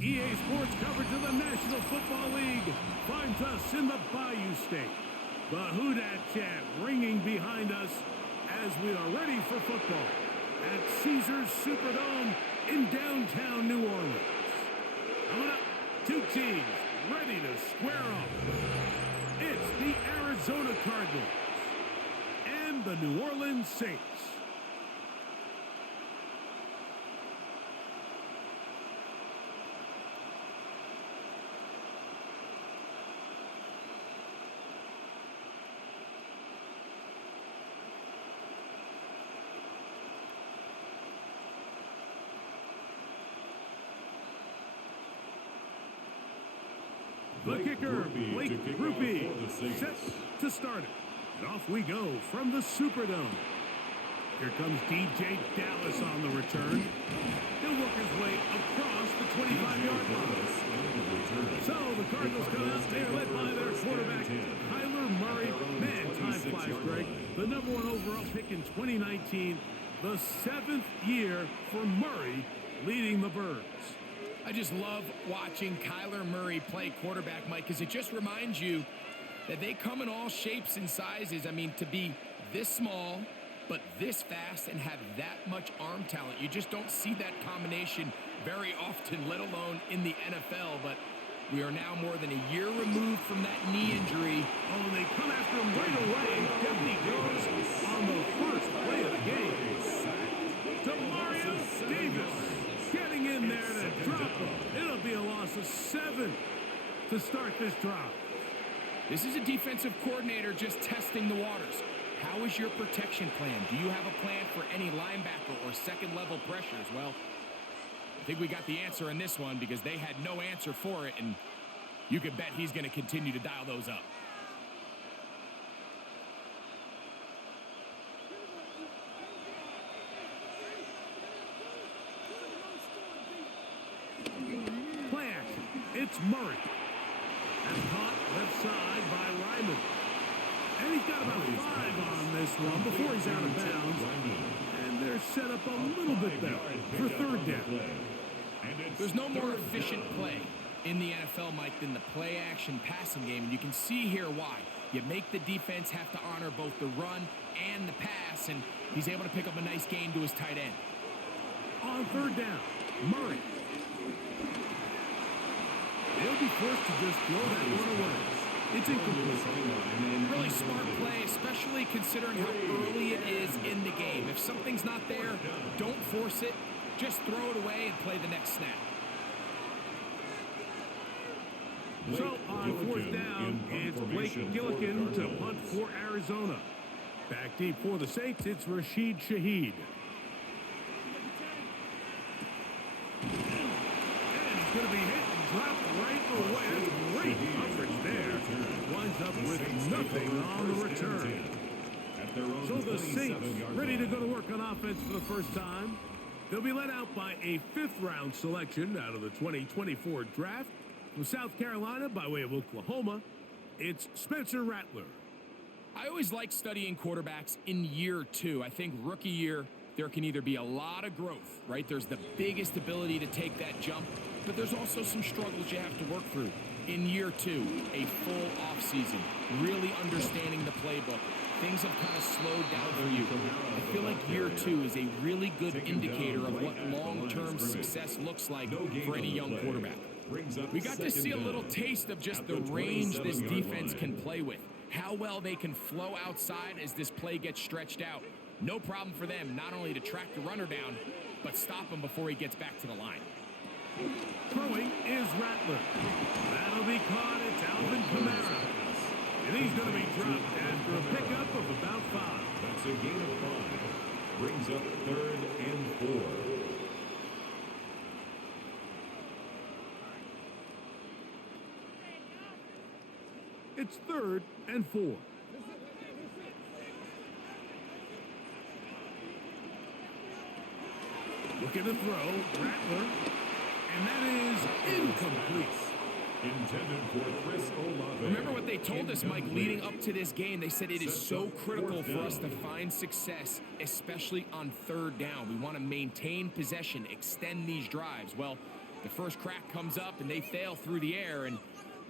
EA Sports coverage of the National Football League finds us in the Bayou State. The Houdat chant ringing behind us as we are ready for football at Caesars Superdome in downtown New Orleans. Coming up, two teams ready to square off. It's the Arizona Cardinals and the New Orleans Saints. The kicker, Blake Ruby, set to start it. And off we go from the Superdome. Here comes DJ Dallas on the return. He'll work his way across the 25-yard line. So the Cardinals come out. They are led by their quarterback, Kyler Murray. Man, time flies, Greg. The #1 overall pick in 2019. The 7th year for Murray leading the Birds. I just love watching Kyler Murray play quarterback, Mike, because it just reminds you that they come in all shapes and sizes. I mean, to be this small, but this fast and have that much arm talent, you just don't see that combination very often, let alone in the NFL. But we are now more than a year removed from that knee injury. Oh, and they come after him right away. Down he goes on the first play of the game. Demario Davis getting in there to drop him. It'll be a loss of 7 to start this drive. This is a defensive coordinator just testing the waters. How is your protection plan? Do you have a plan for any linebacker or second-level pressures? Well, I think we got the answer in this one because they had no answer for it, and you can bet he's going to continue to dial those up. Play action. It's Murray. And caught left side by Ryman. And he's got about 5 on this one before he's out of bounds. And they're set up a little bit better for third down. There's no more efficient play in the NFL, Mike, than the play-action passing game. And you can see here why. You make the defense have to honor both the run and the pass, and he's able to pick up a nice gain to his tight end. On third down, Murray. They'll be forced to just throw that one away. It's incomplete. Really smart play, especially considering how early it is in the game. If something's not there, don't force it. Just throw it away and play the next snap. So on fourth down, it's Blake Gillikin to punt for Arizona. Back deep for the Saints, it's Rashid Shaheed. And he's going to be hit and dropped right away. That's great coverage there. Winds up with nothing on the return. So the Saints ready to go to work on offense for the first time. They'll be led out by a 5th-round selection out of the 2024 draft. From South Carolina by way of Oklahoma, it's Spencer Rattler. I always like studying quarterbacks in year 2. I think rookie year, there can either be a lot of growth, right? There's the biggest ability to take that jump, but there's also some struggles you have to work through. In year 2, a full offseason, really understanding the playbook. Things have kind of slowed down for you. I feel like year 2 is a really good indicator of what long-term success looks like for any young quarterback. We got to see a little taste of just the range this defense can play with. How well they can flow outside as this play gets stretched out. No problem for them not only to track the runner down, but stop him before he gets back to the line. Throwing is Rattler. That'll be caught. It's Alvin Kamara. And he's going to be dropped after a pickup of about 5. That's a gain of 5. Brings up 3rd and 4. It's 3rd and 4. Look at the throw, Rattler, and that is incomplete. Intended for Chris Olave. Remember what they told us, Mike, leading up to this game? They said it is so critical for us to find success, especially on third down. We want to maintain possession, extend these drives. Well, the first crack comes up and they fail through the air, and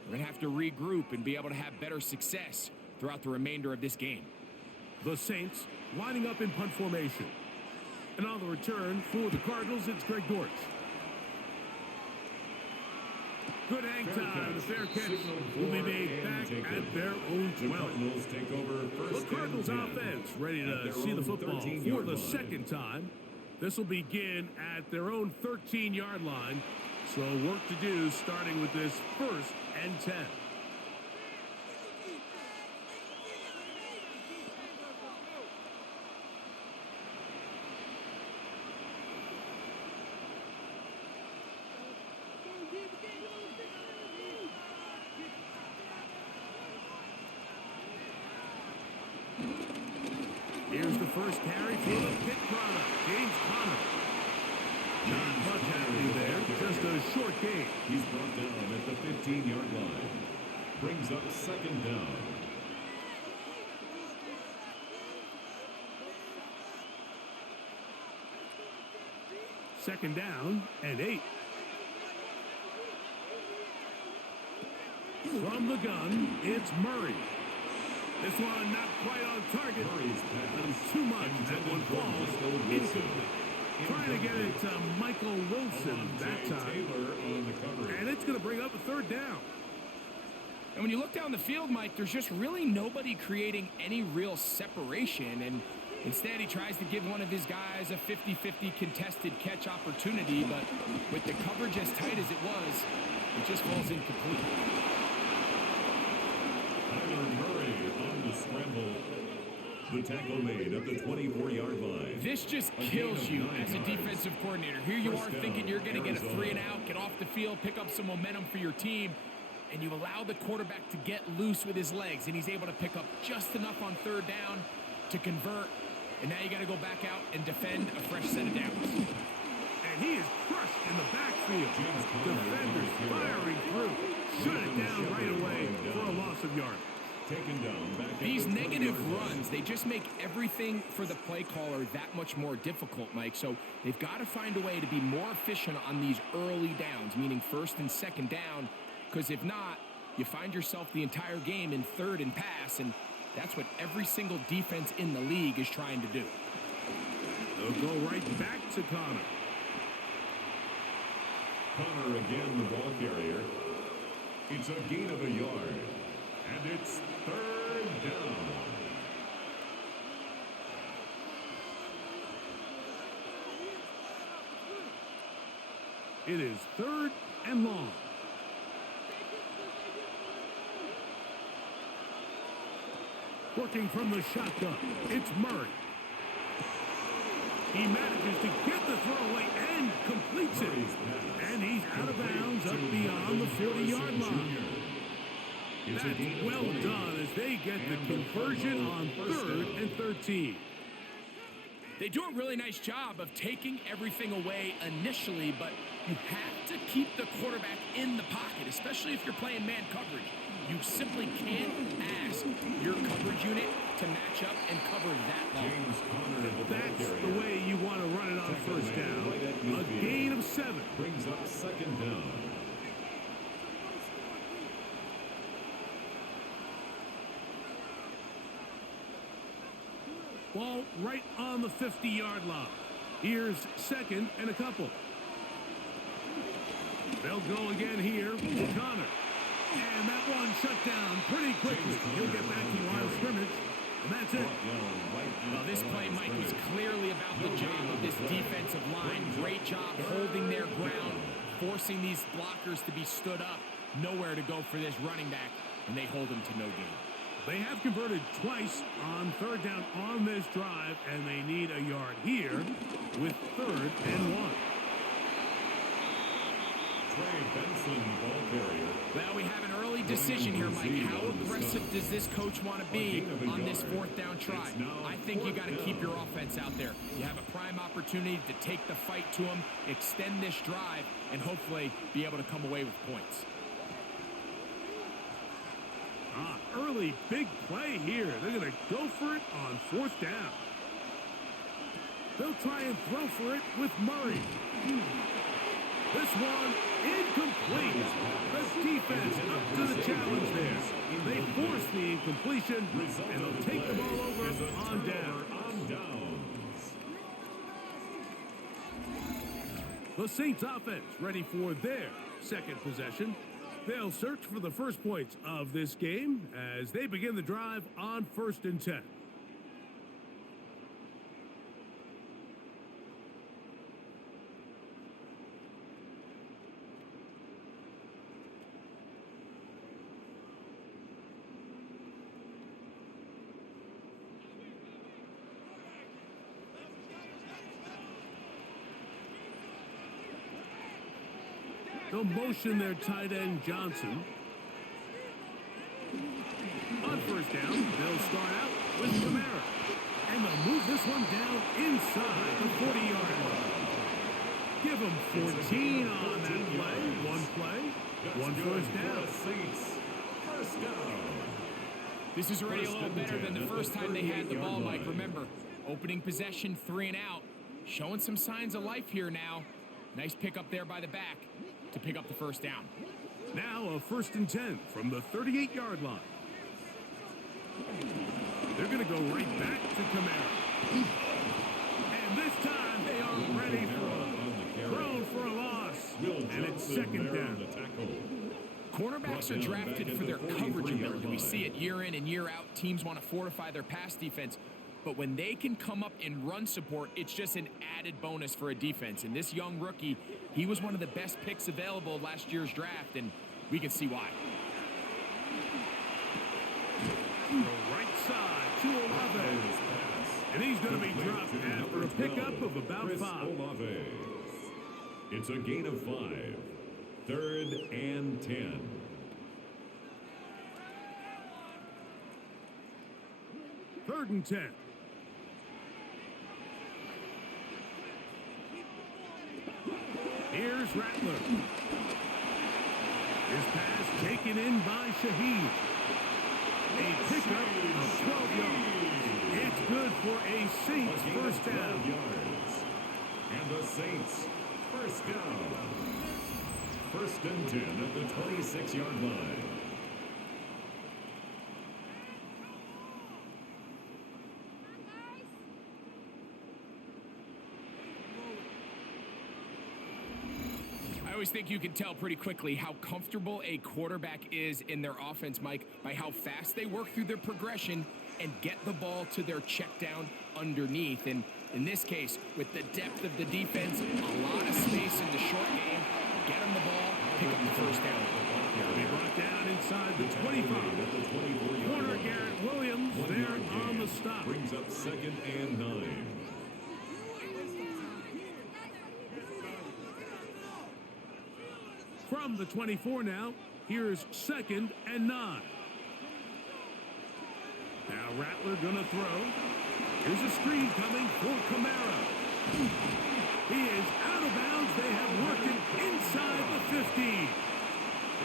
we're going to have to regroup and be able to have better success throughout the remainder of this game. The Saints lining up in punt formation. And on the return for the Cardinals, it's Greg Dortch. Good hang time. The fair catch will be made back at their own 12. The Cardinals offense ready to see the football for the second time. This will begin at their own 13-yard line. So work to do starting with this 1st and 10. Here's the first carry for the Pitt product, James Conner. Not much happening there, just a short gain. He's brought down at the 15-yard line. Brings up 2nd down. Second down and 8. From the gun, it's Murray. This one not quite on target. But it's too much. That one falls incomplete. Trying to get it to Michael Wilson that time. And it's going to bring up a 3rd down. And when you look down the field, Mike, there's just really nobody creating any real separation. And instead, he tries to give one of his guys a 50-50 contested catch opportunity. But with the coverage as tight as it was, it just falls incomplete. Murray on the scramble. The tackle made at the 24-yard line. This just kills you as a defensive coordinator. Here you are thinking you're going to get a 3 and out, get off the field, pick up some momentum for your team, and you allow the quarterback to get loose with his legs, and he's able to pick up just enough on 3rd down to convert, and now you got to go back out and defend a fresh set of downs. And he is crushed in the backfield. Defenders firing through. Shut it down right away for a loss of yardage. Taken down back. These negative runs, they just make everything for the play caller that much more difficult, Mike. So they've got to find a way to be more efficient on these early downs, meaning 1st and 2nd down, because if not, you find yourself the entire game in 3rd and pass, and that's what every single defense in the league is trying to do. They'll go right back to Conner. Conner again, the ball carrier. It's a gain of a yard. And it's 3rd down. It is 3rd and long. Working from the shotgun, it's Murray. He manages to get the throw away and completes it. And he's out of bounds up beyond the 40-yard line. That's well done as they get the conversion on 3rd and 13. They do a really nice job of taking everything away initially, but you have to keep the quarterback in the pocket, especially if you're playing man coverage. You simply can't ask your coverage unit to match up and cover that long. That's the way you want to run it on 1st down. A gain of 7. Brings up 2nd down. Ball right on the 50-yard line. Here's 2nd and a couple. They'll go again here with Conner. And that one shut down pretty quickly. He'll get back to the line of scrimmage. And that's it. Well, this play, Mike, was clearly about the job of this defensive line. Great job holding their ground, forcing these blockers to be stood up. Nowhere to go for this running back, and they hold him to no gain. They have converted twice on 3rd down on this drive, and they need a yard here with 3rd and 1. Trey Benson, ball carrier. Well, we have an early decision here, Mike. How aggressive does this coach want to be on this 4th down try? I think you got to keep your offense out there. You have a prime opportunity to take the fight to them, extend this drive, and hopefully be able to come away with points. Early big play here. They're going to go for it on 4th down. They'll try and throw for it with Murray. This one incomplete. The defense up to the challenge there. They force the incompletion, and they'll take the ball over on downs. The Saints offense ready for their second possession. They'll search for the first points of this game as they begin the drive on 1st and 10. They'll motion their tight end, Johnson. On 1st down, they'll start out with Kamara. And they'll move this one down inside the 40-yard line. Give them 14 on that play. One play, one first down. First down. This is already a little better than the first time they had the ball, Mike. Remember, opening possession, 3 and out. Showing some signs of life here now. Nice pick up there by the back to pick up the first down. Now a 1st and 10 from the 38-yard line. They're going to go right back to Kamara. And this time they are ready for thrown for a loss. And it's 2nd down. Cornerbacks are drafted for their coverage ability. We see it year in and year out. Teams want to fortify their pass defense. But when they can come up and run support, it's just an added bonus for a defense. And this young rookie, he was one of the best picks available last year's draft, and we can see why. The right side to Olave. And he's going to be dropped after a pickup of about 5. Olave. It's a gain of 5. 3rd and 10. Third and 10. Here's Rattler. His pass taken in by Shaheed. A pickup of 12 yards. It's good for a Saints first down. And the Saints first down. 1st and 10 at the 26-yard line. I always think you can tell pretty quickly how comfortable a quarterback is in their offense, Mike, by how fast they work through their progression and get the ball to their check down underneath. And in this case, with the depth of the defense, a lot of space in the short game, get them the ball, pick up the first down. They brought down inside the 25. Corner Garrett Williams there on the stop. Brings up 2nd and 9. From the 24 now, here's 2nd and 9. Now Rattler gonna throw. Here's a screen coming for Kamara. He is out of bounds. They have worked it inside the 15.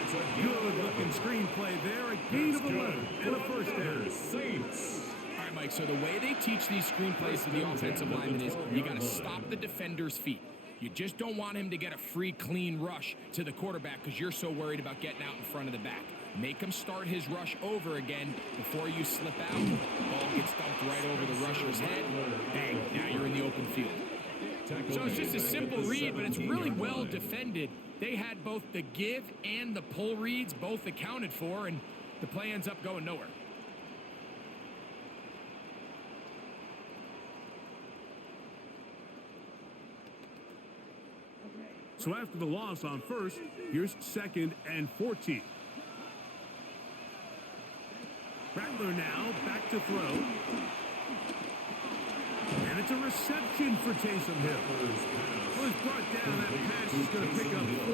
It's a good-looking screenplay there. A gain of 11 and a first down. Saints. All right, Mike, so the way they teach these screenplays to the offensive linemen is you got to stop the defender's feet. You just don't want him to get a free, clean rush to the quarterback because you're so worried about getting out in front of the back. Make him start his rush over again before you slip out. Ball gets dumped right over the rusher's head. Bang, now you're in the open field. So it's just a simple read, but it's really well defended. They had both the give and the pull reads both accounted for, and the play ends up going nowhere. So after the loss on 1st, here's 2nd and 14. Rattler now back to throw. And it's a reception for Taysom Hill. Well, he's brought down. That pass is going to pick up 4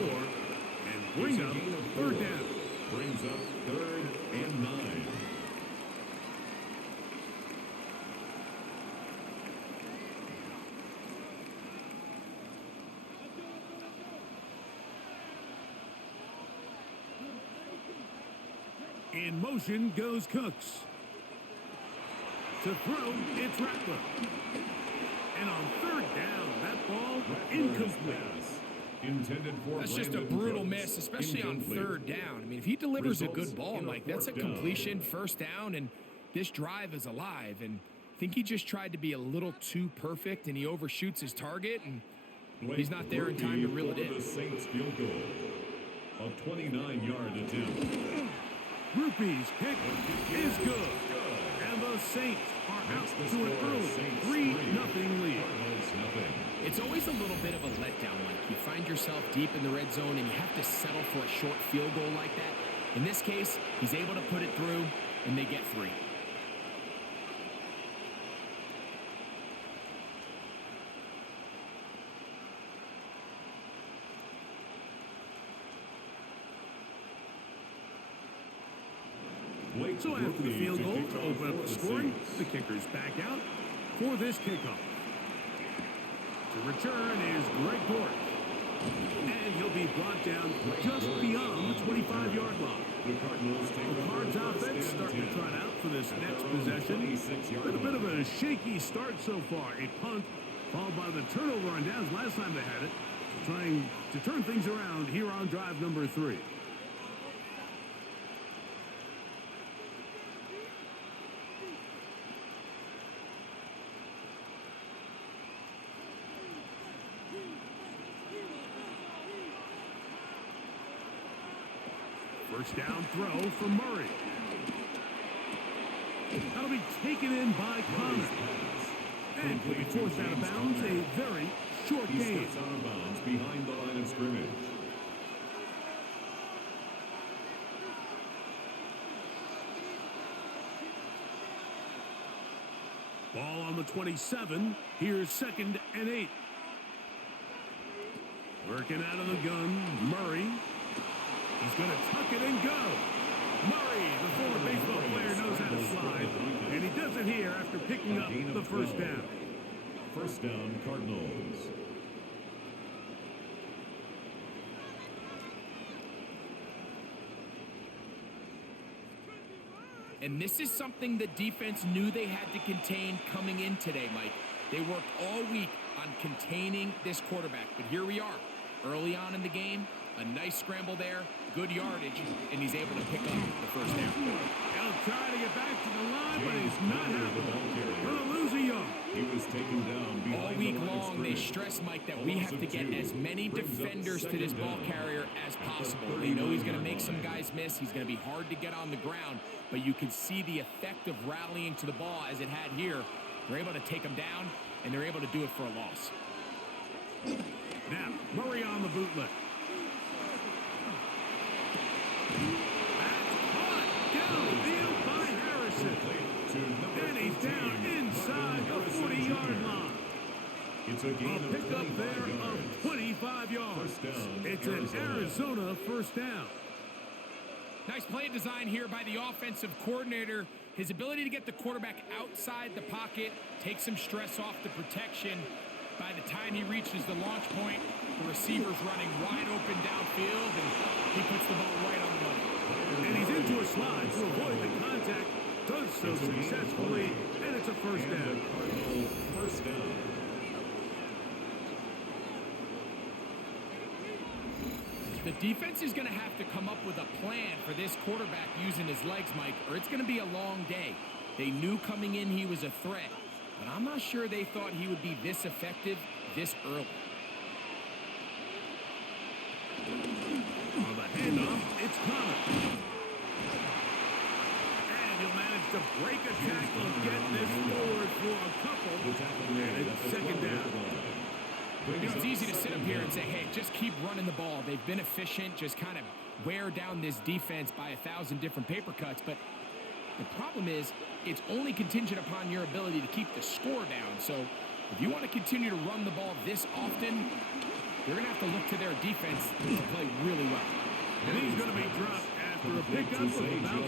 and bring up 3rd down. Brings up 3rd and 9. In motion goes Cooks. To throw, it's Rattler. And on third down, that ball incomplete. Intended for That's just a Brandon brutal Cooks. miss, especially on Incomplete. third down. I mean, if he delivers a good Results ball, in a Mike, that's a fourth down. completion, first down, and this drive is alive. And I think he just tried to be a little too perfect, and he overshoots his target, and he's not there in time to reel it for the in. Saints field goal. A 29-yard attempt. Rupee's kick is good. And the Saints are out to an early 3-0 lead. Cardinals nothing. It's always a little bit of a letdown, Mike. You find yourself deep in the red zone, and you have to settle for a short field goal like that. In this case, he's able to put it through, and they get 3. Blake So after the Brooklyn field to goal kick to off open up for the the scoring, Saints. the kicker's back out for this kickoff. To return is Greg Dortch. And he'll be brought down just beyond the 25-yard line. The Cardinals take The Cards over first offense and starting to 10. trot out for this At next their own possession. 26-yard Been a bit line. of a shaky start so far. A punt followed by the turnover on downs last time they had it. Trying to turn things around here on drive number 3. First down throw from Murray. That'll be taken in by Connor. And he'll be forced out of bounds. A very short He game. steps out of bounds behind the line of scrimmage. Ball on the 27. Here's 2nd and 8. Working out of the gun, Murray. He's going to tuck it and go. Murray, the former baseball player, knows how to slide. And he does it here after picking up Gain the of first 12. down. First down, Cardinals. And this is something the defense knew they had to contain coming in today, Mike. They worked all week on containing this quarterback. But here we are, early on in the game. A nice scramble there, good yardage, and he's able to pick up the first down. He'll try to get back to the line, but James it's not Conner, the ball happening. carrier. Going to lose a yard. He was taken down behind All the week line of long, they scrimmage. stress, Mike, that A we loss have of to get 2 as many brings up defenders to this second ball down carrier as at the possible. They know he's going to 39-yard make some line. guys miss. He's going to be hard to get on the ground, but you can see the effect of rallying to the ball as it had here. They're able to take him down, and they're able to do it for a loss. Now, Murray on the bootleg. That's caught downfield by Harrison. To number And he's 18, down inside the Harrison 40-yard Jr. line. It's a A gain of pickup 25 there yards. of 25 yards. First down, It's an Arizona. Arizona first down. Nice play design here by the offensive coordinator. His ability to get the quarterback outside the pocket, take some stress off the protection. By the time he reaches the launch point, the receiver's running wide open downfield, and he puts the ball right on the money. And he's into a slide to avoid the contact. Does so successfully, and it's a first And down. a Cardinal first down. The defense is going to have to come up with a plan for this quarterback using his legs, Mike, or it's going to be a long day. They knew coming in he was a threat, but I'm not sure they thought he would be this effective this early. On the handoff, it's Connor. And he'll manage to break a tackle and get this forward for a couple. The tackle made And at it's the second 12-yard down. line. You know, it's easy to sit up here and say, hey, just keep running the ball. They've been efficient, just kind of wear down this defense by 1,000 different paper cuts. But the problem is, it's only contingent upon your ability to keep the score down. So if you want to continue to run the ball this often, you're going to have to look to their defense to play really well. And he's going to be dropped after a pickup of about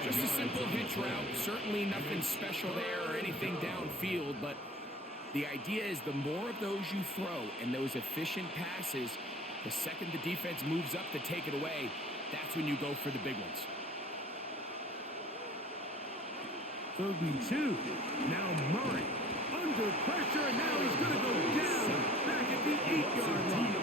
5. Just a simple hitch route. Certainly nothing special there or anything downfield, but the idea is the more of those you throw and those efficient passes, the second the defense moves up to take it away, that's when you go for the big ones. 3rd and 2. Now Murray under pressure, and now he's going to go down back at the 8-yard line.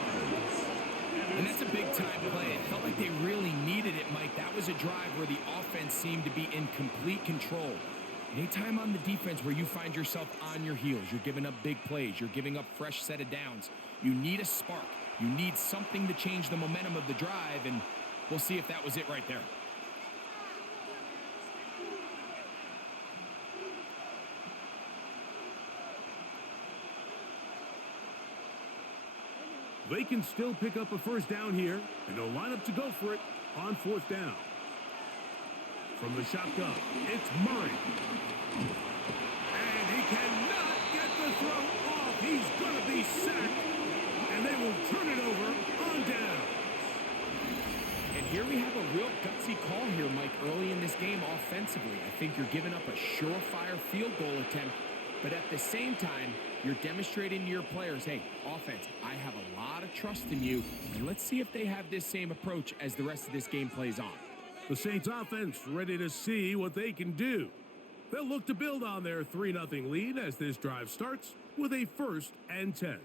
And that's a big-time play. It felt like they really needed it, Mike. That was a drive where the offense seemed to be in complete control. Anytime on the defense where you find yourself on your heels, you're giving up big plays, you're giving up fresh set of downs, you need a spark. You need something to change the momentum of the drive, and we'll see if that was it right there. They can still pick up a 1st down here, and they'll line up to go for it on 4th down. From the shotgun, it's Murray. And he cannot get the throw off. He's going to be sacked, and they will turn it over on down. And here we have a real gutsy call here, Mike, early in this game offensively. I think you're giving up a surefire field goal attempt, but at the same time, you're demonstrating to your players, hey, offense, I have a lot of trust in you, and let's see if they have this same approach as the rest of this game plays on. The Saints offense ready to see what they can do. They'll look to build on their 3-0 lead as this drive starts with a 1st and 10.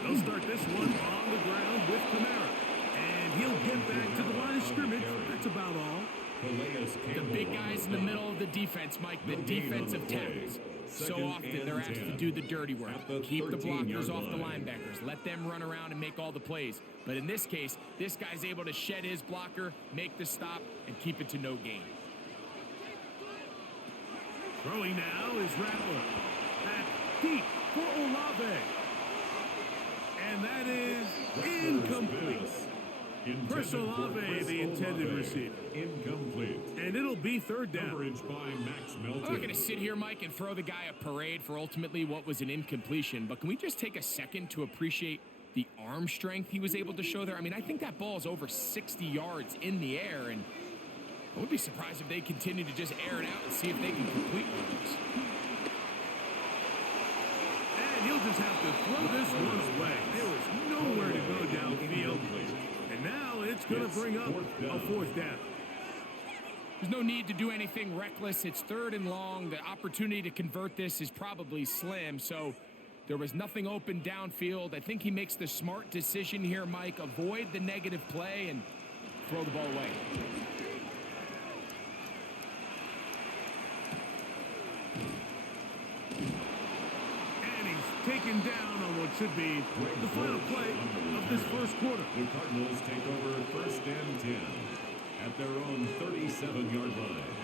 They'll start this one on the ground with Kamara. And he'll get back to the line of scrimmage. That's about all. The big guys in the middle of the defense, Mike, the defensive tackles. So often they're asked to do the dirty work. Keep the blockers off the linebackers. Let them run around and make all the plays. But in this case, this guy's able to shed his blocker, make the stop, and keep it to no gain. Throwing now is Rattler. Back deep for Olave. And that is incomplete. Chris Olave, the intended receiver. Incomplete. And it'll be 3rd down. Coverage by Max Melton. I'm not going to sit here, Mike, and throw the guy a parade for ultimately what was an incompletion, but can we just take a second to appreciate the arm strength he was able to show there? I mean, I think that ball is over 60 yards in the air, and I would be surprised if they continue to just air it out and see if they can complete one of those. And he'll just have to throw this one away. There was nowhere to go downfield. And now it's going to bring up a 4th down. There's no need to do anything reckless. It's 3rd and long. The opportunity to convert this is probably slim, so there was nothing open downfield. I think he makes the smart decision here, Mike. Avoid the negative play and throw the ball away. Taken down on what should be the final play of this 1st quarter. The Cardinals take over 1st and 10 at their own 37-yard line.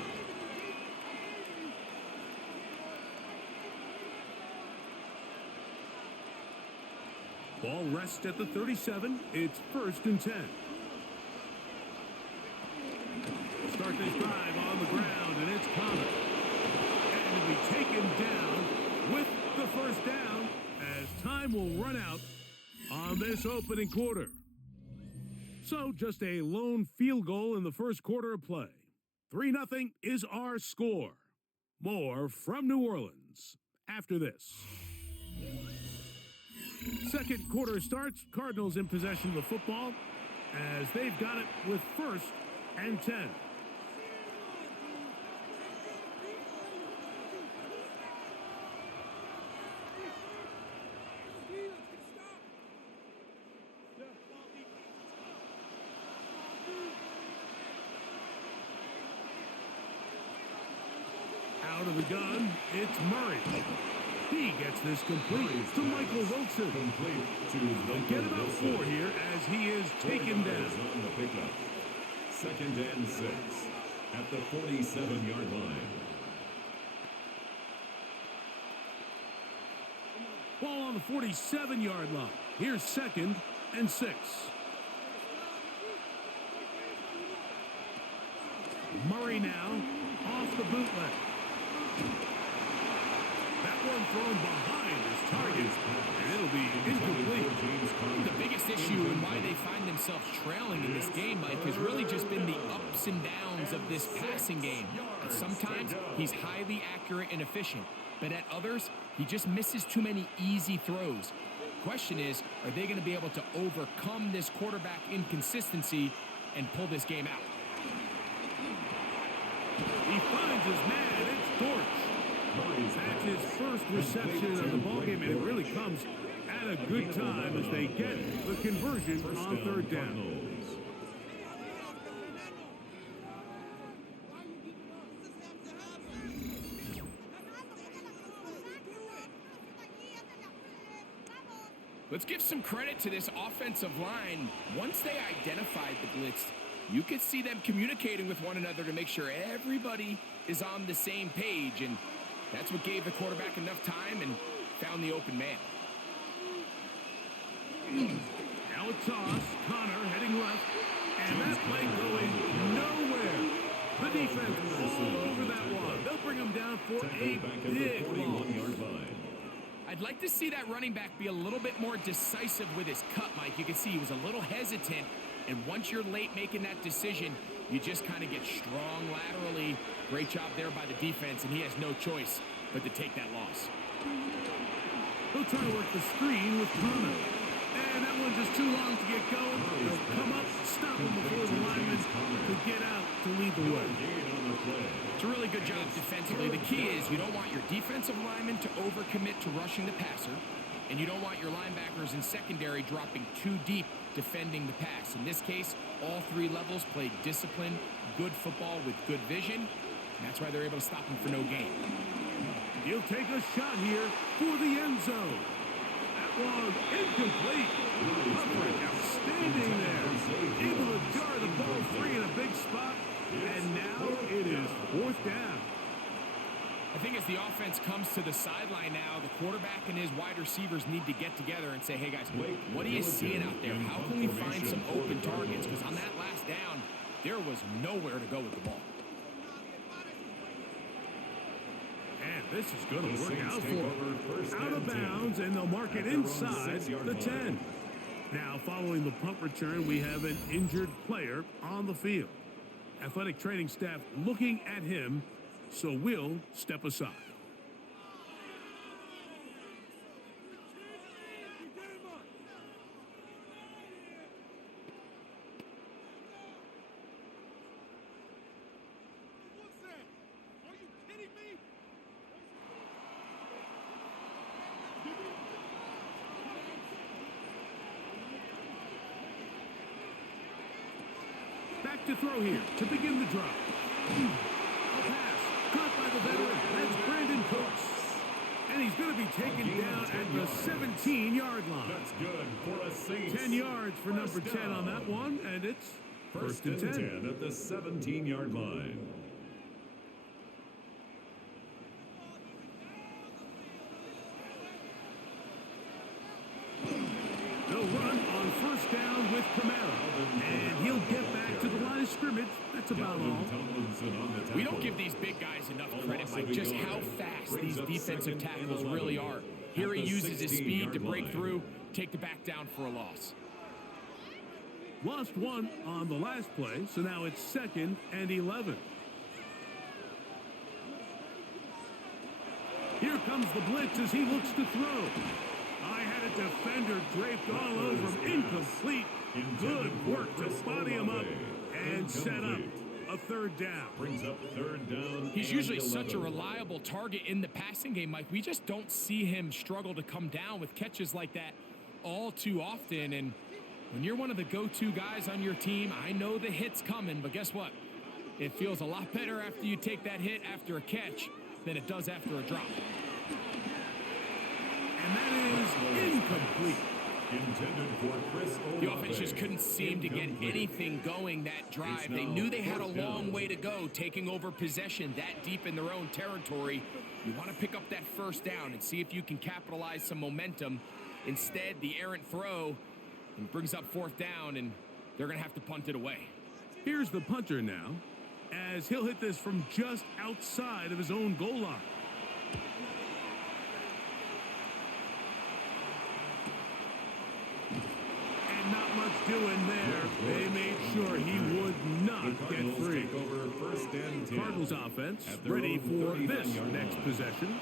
Ball rests at the 37. It's 1st and 10. We'll start this drive on the ground, and it's Connor. And it'll be taken down with the 1st down as time will run out on this opening quarter. So just a lone field goal in the 1st quarter of play. 3-0 is our score. More from New Orleans after this. 2nd quarter starts. Cardinals in possession of the football as they've got it with 1st and 10. Out of the gun, it's Murray. He gets this complete to Michael Wilson. They'll get about 4 here as he is taken down. On the pickup. 2nd and 6 at the 47-yard line. Ball on the 47-yard line. Here's 2nd and 6. Murray now off the bootleg. That one thrown behind his target, and it'll be incomplete. The biggest issue and why they find themselves trailing in this game, Mike, has really just been the ups and downs of this passing game. And sometimes he's highly accurate and efficient, but at others, he just misses too many easy throws. Question is, are they going to be able to overcome this quarterback inconsistency and pull this game out? He finds his man, and it's Dortch. That's his first reception of the ballgame, and it really comes at a good time as they get the conversion on third down. Let's give some credit to this offensive line. Once they identified the blitz, you could see them communicating with one another to make sure everybody is on the same page, and that's what gave the quarterback enough time and found the open man. Now a toss, Connor heading left, and that play going nowhere. The defense all over that one. They'll bring him down for a big loss. I'd like to see that running back be a little bit more decisive with his cut, Mike. You can see he was a little hesitant, and once you're late making that decision, you just kind of get strong laterally. Great job there by the defense, and he has no choice but to take that loss. He'll try to work the screen with Connor. And that one's just too long to get going. They'll come up, stop him before the lineman to get out to lead the way. It's a really good job defensively. The key is you don't want your defensive lineman to overcommit to rushing the passer, and you don't want your linebackers in secondary dropping too deep defending the pass. In this case, all three levels played disciplined, good football with good vision, and that's why they're able to stop him for no gain. He'll take a shot here for the end zone. That one incomplete. Coverage outstanding there. Able to jar the ball free in a big spot, and now it is fourth down. I think as the offense comes to the sideline now, the quarterback and his wide receivers need to get together and say, hey guys, what are you seeing out there? How can we find some open targets? Because on that last down, there was nowhere to go with the ball. And this is going to work out for him. Out of bounds, and they'll mark it inside the 10. Now, following the punt return, we have an injured player on the field. Athletic training staff looking at him, so we'll step aside. Back to throw here to begin the drive. A pass caught by the veteran. That's Brandon Cooks. And he's going to be taken down at the 17-yard line. That's good for a Saints. 10 yards for number 10 on that one, and it's first and 10 at the 17-yard line. They'll run on first down with Camaro, and he'll get back to the line of scrimmage. That's about all. We don't give these big guys enough credit, Mike, just how fast these defensive tackles really are. Here he uses his speed to break through, take the back down for a loss. Lost one on the last play, so now it's 2nd and 11. Here comes the blitz as he looks to throw. I had a defender draped all over him. Incomplete. Good work to body him up and set up a third down. Brings up third down. He's usually such a reliable target in the passing game, Mike. We just don't see him struggle to come down with catches like that all too often. And when you're one of the go-to guys on your team, I know the hit's coming, but guess what? It feels a lot better after you take that hit after a catch than it does after a drop. And that is incomplete. Intended for Chris The offense just couldn't seem to get anything going that drive. They knew they had a long way to go, taking over possession that deep in their own territory. You want to pick up that first down and see if you can capitalize some momentum. Instead, the errant throw and brings up fourth down, and they're going to have to punt it away. Here's the punter now, as he'll hit this from just outside of his own goal line. doing there? They made sure he would not get free. Take over first and 10. Cardinals offense At their ready own for 39 this yard next line. possession.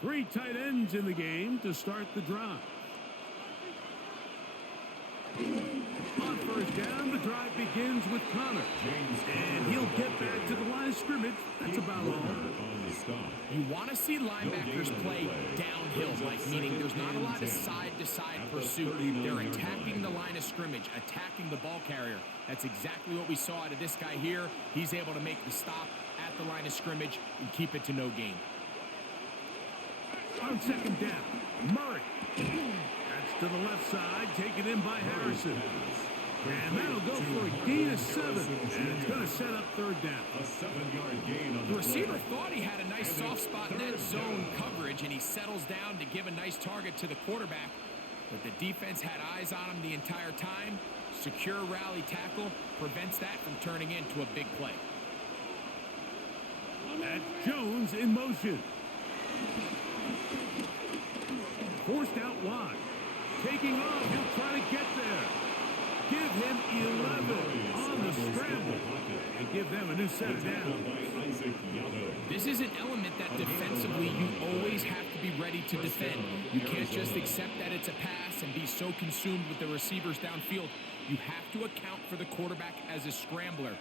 Three tight ends in the game to start the drive. On first down, the drive begins with Connor. And he'll get back to the line of scrimmage. That's about all. On the stop. You want to see linebackers play downhill, Mike, meaning there's not a lot of side-to-side pursuit. They're attacking the line of scrimmage, attacking the ball carrier. That's exactly what we saw out of this guy here. He's able to make the stop at the line of scrimmage and keep it to no gain. On second down, Murray. That's to the left side, taken in by Harrison. And that'll go for a gain of 7. And it's going to set up third down. A 7-yard gain on The receiver thought he had a nice soft spot in that zone coverage, and he settles down to give a nice target to the quarterback. But the defense had eyes on him the entire time. Secure rally tackle prevents that from turning into a big play. That's Jones in motion. Forced out wide. Taking off, he'll try to get there. Give him 11 on the scramble. And give them a new set of downs. This is an element that defensively you always have to be ready to defend. You can't just accept that it's a pass and be so consumed with the receivers downfield. You have to account for the quarterback as a scrambler.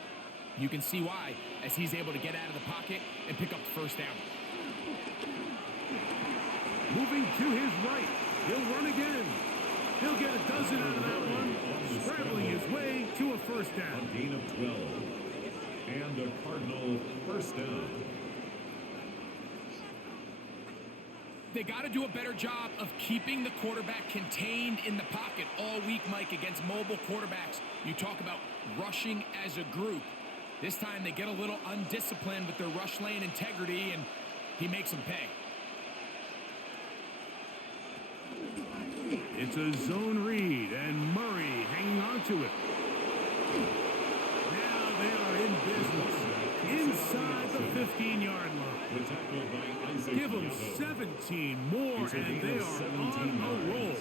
You can see why, as he's able to get out of the pocket and pick up the first down. Moving to his right. He'll run again. He'll get a dozen out of that one. Scrambling his way to a first down. A gain of 12. And a Cardinal first down. They got to do a better job of keeping the quarterback contained in the pocket all week, Mike, against mobile quarterbacks. You talk about rushing as a group. This time they get a little undisciplined with their rush lane integrity, and he makes them pay. It's a zone read, and Murray hanging on to it. Now they are in business inside the 15-yard line. Give them 17 more, and they are on a roll.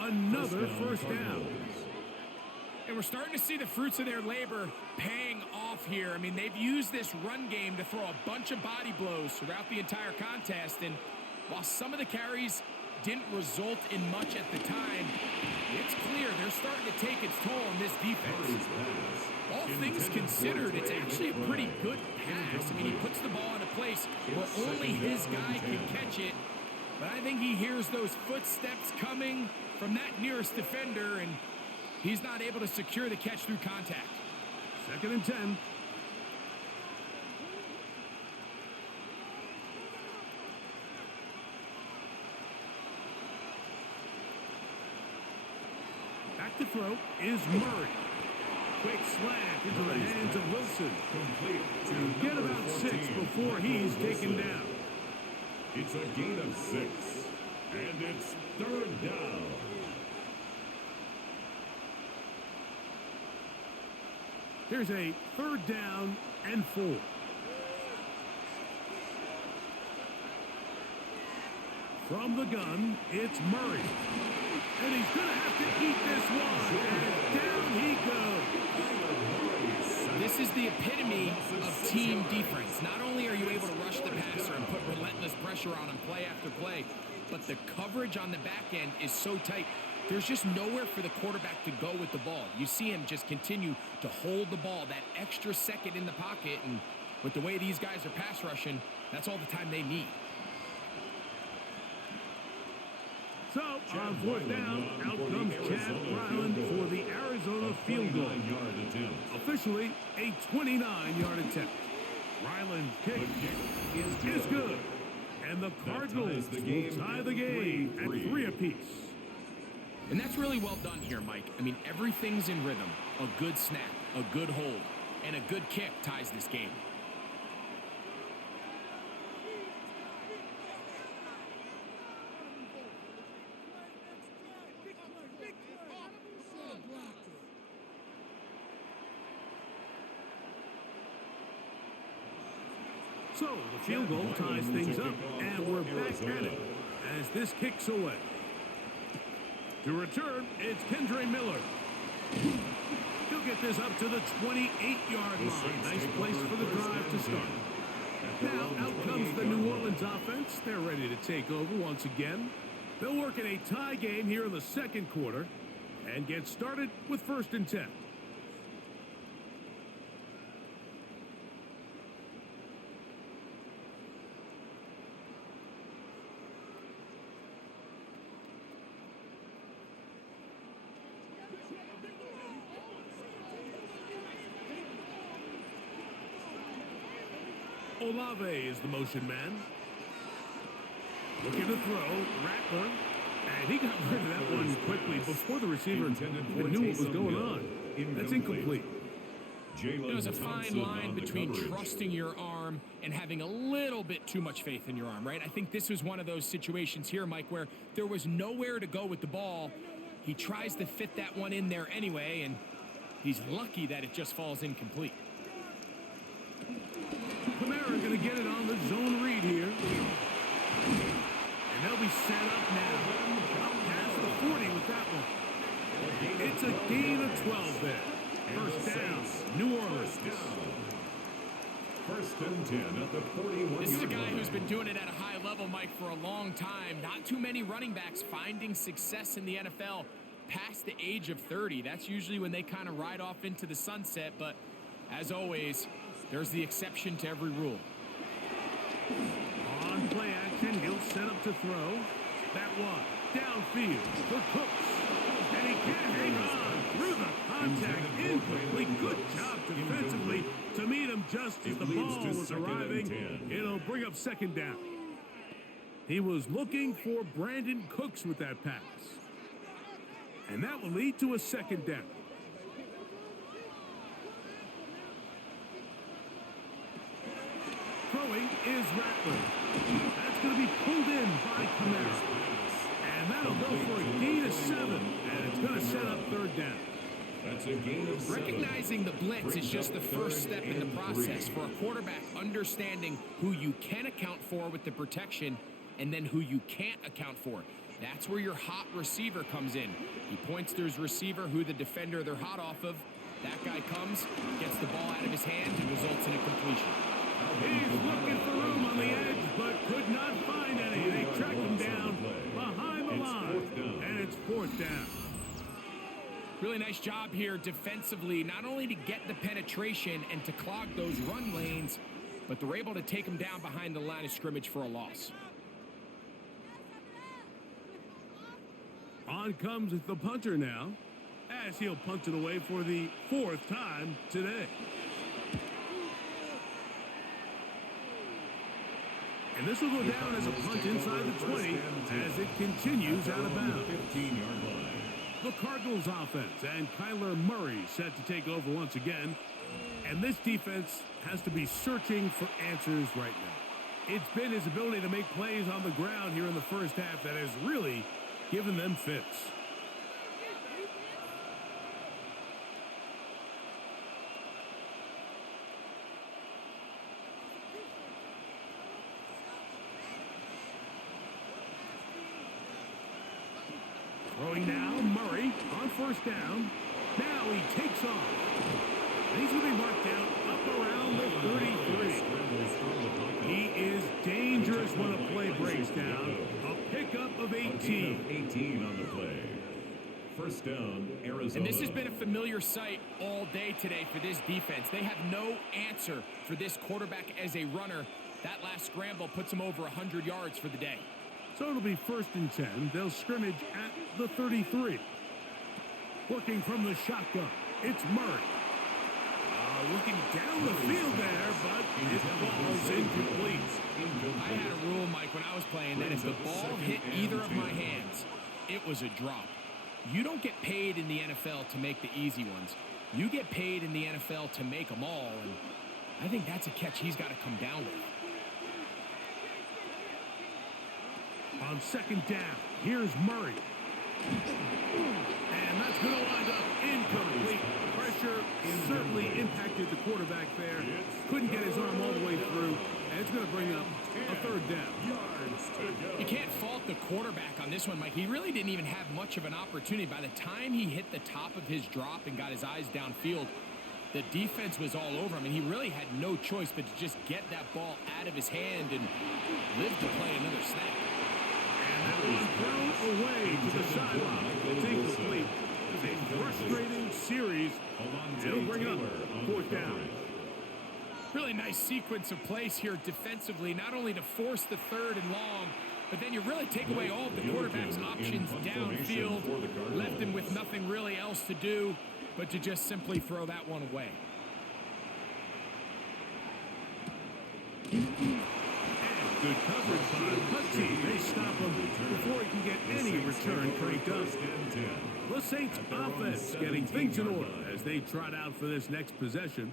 Another first down. And we're starting to see the fruits of their labor paying off here. I mean, they've used this run game to throw a bunch of body blows throughout the entire contest, and while some of the carries didn't result in much at the time, it's clear they're starting to take its toll on this defense. All things considered, it's actually a pretty good pass. I mean, he puts the ball in a place where only his guy can catch it, but I think he hears those footsteps coming from that nearest defender, and he's not able to secure the catch through contact. Second and 10. Back to throw is Murray. Quick slant into the hands of Wilson. To get about 6 before he's taken down. It's a gain of 6. And it's third down. Here's a third down and 4. From the gun, it's Murray. And he's going to have to eat this one. And down he goes. This is the epitome of team defense. Not only are you able to rush the passer and put relentless pressure on him play after play, but the coverage on the back end is so tight. There's just nowhere for the quarterback to go with the ball. You see him just continue to hold the ball that extra second in the pocket, and with the way these guys are pass rushing, that's all the time they need. So, on fourth down, out comes Chad Ryland for the Arizona field goal. Officially, a 29-yard attempt. Ryland's kick is good. And the Cardinals will tie the game at 3 apiece. And that's really well done here, Mike. I mean, everything's in rhythm. A good snap, a good hold, and a good kick ties this game. So the field goal ties things up, and we're back at it as this kicks away. To return, it's Kendre Miller. He'll get this up to the 28-yard line. Nice place for the drive to start. Now out comes the New Orleans offense. They're ready to take over once again. They'll work in a tie game here in the second quarter and get started with 1st and 10. Olave is the motion man. Looking to throw. Rattler. And he got rid of that one quickly before the receiver even knew what was going on. That's incomplete. There's a fine line between trusting your arm and having a little bit too much faith in your arm, right? I think this was one of those situations here, Mike, where there was nowhere to go with the ball. He tries to fit that one in there anyway, and he's lucky that it just falls incomplete. Kamara going to get it on the zone read here. And they'll be set up now. Up past the 40 with that one. It's a gain of 12 there. First down, New Orleans. 1st and 10 at the 41. This is a guy who's been doing it at a high level, Mike, for a long time. Not too many running backs finding success in the NFL past the age of 30. That's usually when they kind of ride off into the sunset, but as always, there's the exception to every rule. On play action, he'll set up to throw. That one, downfield for Cooks. And he can't hang on through the contact. Incomplete. Good job defensively to meet him just as the ball was arriving. It'll bring up 2nd down. He was looking for Brandon Cooks with that pass. And that will lead to a 2nd down. Throwing is Rattler. That's going to be pulled in by Kamara. And that'll go for a gain of 7. And it's going to set up 3rd down. That's a gain of 7. Recognizing the blitz is just the first step in the process for a quarterback understanding who you can account for with the protection and then who you can't account for. That's where your hot receiver comes in. He points to his receiver, who the defender they're hot off of. That guy comes, gets the ball out of his hand, and results in a completion. He's looking for room on the edge, but could not find any. They track him down behind the line, and it's 4th down. Really nice job here defensively, not only to get the penetration and to clog those run lanes, but they're able to take him down behind the line of scrimmage for a loss. On comes the punter now, as he'll punt it away for the 4th time today. And this will go down as a punt inside the 20 as it continues out of bounds. 15-yard line. The Cardinals offense and Kyler Murray set to take over once again. And this defense has to be searching for answers right now. It's been his ability to make plays on the ground here in the first half that has really given them fits. Throwing now, Murray on 1st down. Now he takes off. And he's going to be marked down up around the 33. He is dangerous when a play breaks down. A pickup of 18. 18 on the play. 1st down, Arizona. And this has been a familiar sight all day today for this defense. They have no answer for this quarterback as a runner. That last scramble puts him over 100 yards for the day. So it'll be 1st and 10. They'll scrimmage at the 33. Working from the shotgun, it's Murray. Looking down the field there, but it falls incomplete. I had a rule, Mike, when I was playing that if the ball hit either of my hands, it was a drop. You don't get paid in the NFL to make the easy ones. You get paid in the NFL to make them all, and I think that's a catch he's got to come down with. On 2nd down, here's Murray. And that's going to wind up incomplete. Pressure certainly impacted the quarterback there. Couldn't get his arm all the way through, and it's going to bring up a third down. You can't fault the quarterback on this one, Mike. He really didn't even have much of an opportunity. By the time he hit the top of his drop and got his eyes downfield, the defense was all over him, and he really had no choice but to just get that ball out of his hand and live to play another snap. And that was thrown away to the sideline. It's incomplete. It's a frustrating series. It'll bring up fourth down. Really nice sequence of plays here defensively, not only to force the third and long, but then you really take away all of the quarterback's options downfield, left him with nothing really else to do but to just simply throw that one away. And good coverage by Hutchie. They stop him before he can get any return cranked up. The Saints offense getting things in order as they trot out for this next possession.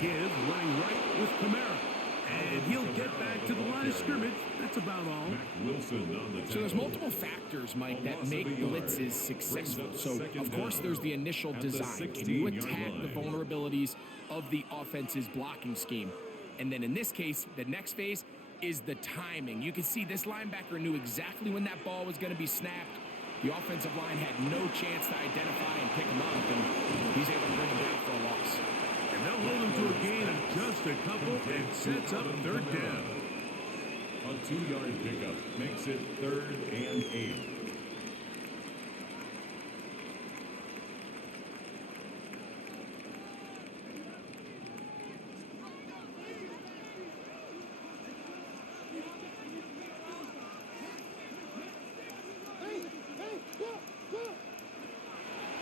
Give running right with Kamara. And he'll get back to the line of scrimmage. That's about all. So there's multiple factors, Mike, that make blitzes successful. So, of course, there's the initial design. Can you attack the vulnerabilities of the offense's blocking scheme? And then in this case, the next phase is the timing. You can see this linebacker knew exactly when that ball was going to be snapped. The offensive line had no chance to identify and pick him up, and he's able to bring him down for a loss. And they'll hold him to a gain of just a couple and sets up third down. A 2-yard pickup makes it 3rd and 8.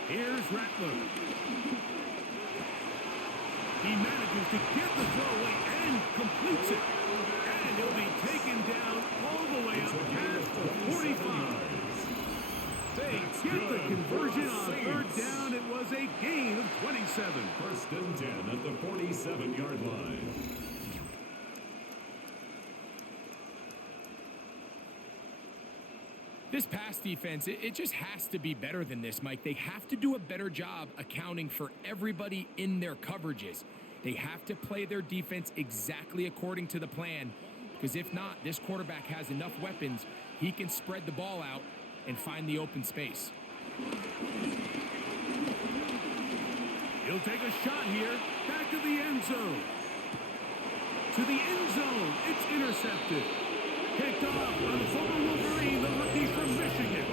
Here's Rattler. He manages to get the throw away and completes it. And he'll be taken down all the way up past the 45. They get the conversion on third down. It was a gain of 27. 1st and 10 at the 47-yard line. This pass defense, it just has to be better than this, Mike. They have to do a better job accounting for everybody in their coverages. They have to play their defense exactly according to the plan, because if not, this quarterback has enough weapons, he can spread the ball out and find the open space. He'll take a shot here. Back to the end zone. To the end zone. It's intercepted. Picked off on the former Wolverine, the rookie from Michigan.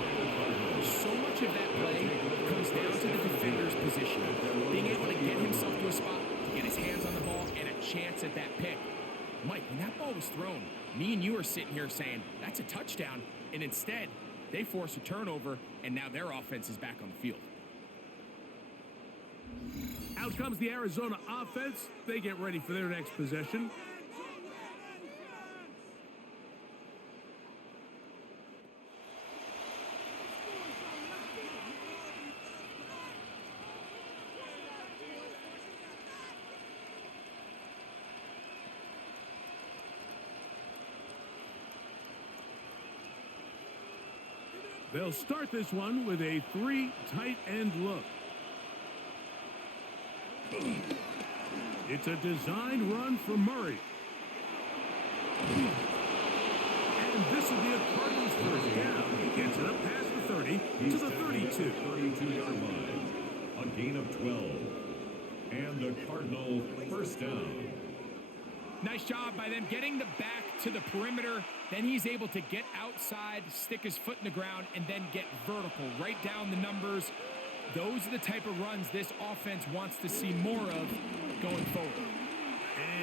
So much of that play comes down to the defender's position. Being able to get himself to a spot, to get his hands on the ball, and a chance at that pick. Mike, when that ball was thrown, me and you are sitting here saying, that's a touchdown. And instead, they force a turnover, and now their offense is back on the field. Out comes the Arizona offense. They get ready for their next possession. They'll start this one with a 3 tight end look. It's a designed run for Murray. And this will be a Cardinals first down. He gets it up past the 30 to the 32. 32-yard line. A gain of 12. And the Cardinal first down. Nice job by them getting the back to the perimeter. Then he's able to get outside, stick his foot in the ground, and then get vertical. Right down the numbers. Those are the type of runs this offense wants to see more of going forward.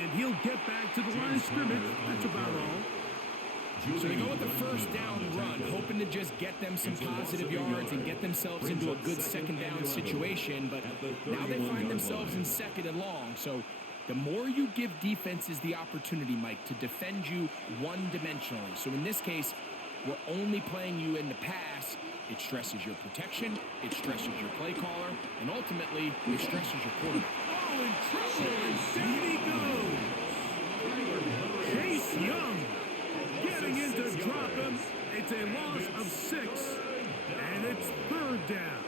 And he'll get back to the line of scrimmage. That's about all. So they go with the first down run, hoping to just get them some positive yards and get themselves into a good second down situation. But now they find themselves in 2nd and long. So the more you give defenses the opportunity, Mike, to defend you one-dimensionally. So in this case, we're only playing you in the pass. It stresses your protection, it stresses your play caller, and ultimately, it stresses your quarterback. Oh, in trouble, and down he goes. Chase Young getting in to drop him. It's a loss of 6, and it's 3rd down.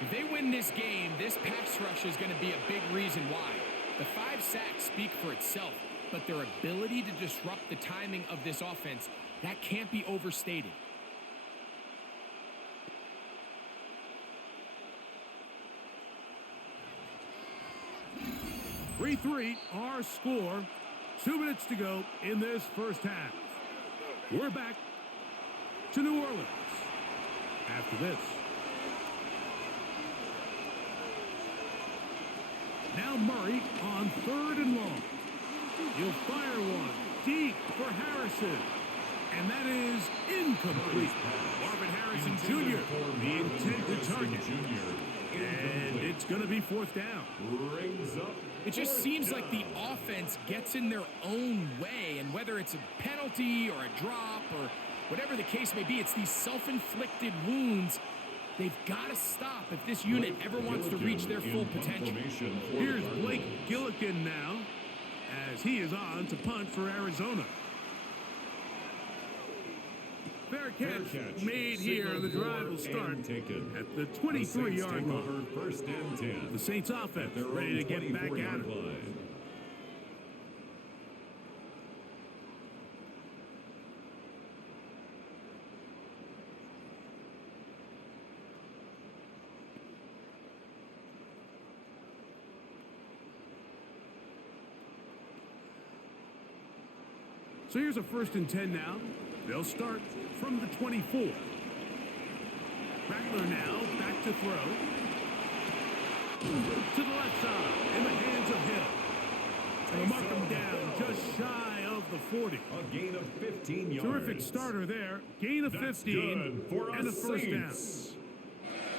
If they win this game, this pass rush is going to be a big reason why. The 5 sacks speak for itself, but their ability to disrupt the timing of this offense, that can't be overstated. (3-3) our score. 2 minutes to go in this first half. We're back to New Orleans after this. Now Murray on 3rd and long. He'll fire one deep for Harrison. And that is incomplete. Marvin Harrison Jr., the intended target. And it's going to be 4th down. It just seems like the offense gets in their own way, and whether it's a penalty or a drop or whatever the case may be, it's these self-inflicted wounds. They've got to stop if this unit ever wants to reach their full potential. Here's Blake Gillikin now, as he is on to punt for Arizona. Fair catch made here, and the drive will start at the 23-yard line. The Saints offense ready to get back at it. So here's a 1st and 10 now. They'll start from the 24. Rattler now back to throw. To the left side in the hands of Hill. They'll mark him down just shy of the 40. A gain of 15 yards. Terrific starter there. Gain of 15 and a 1st down.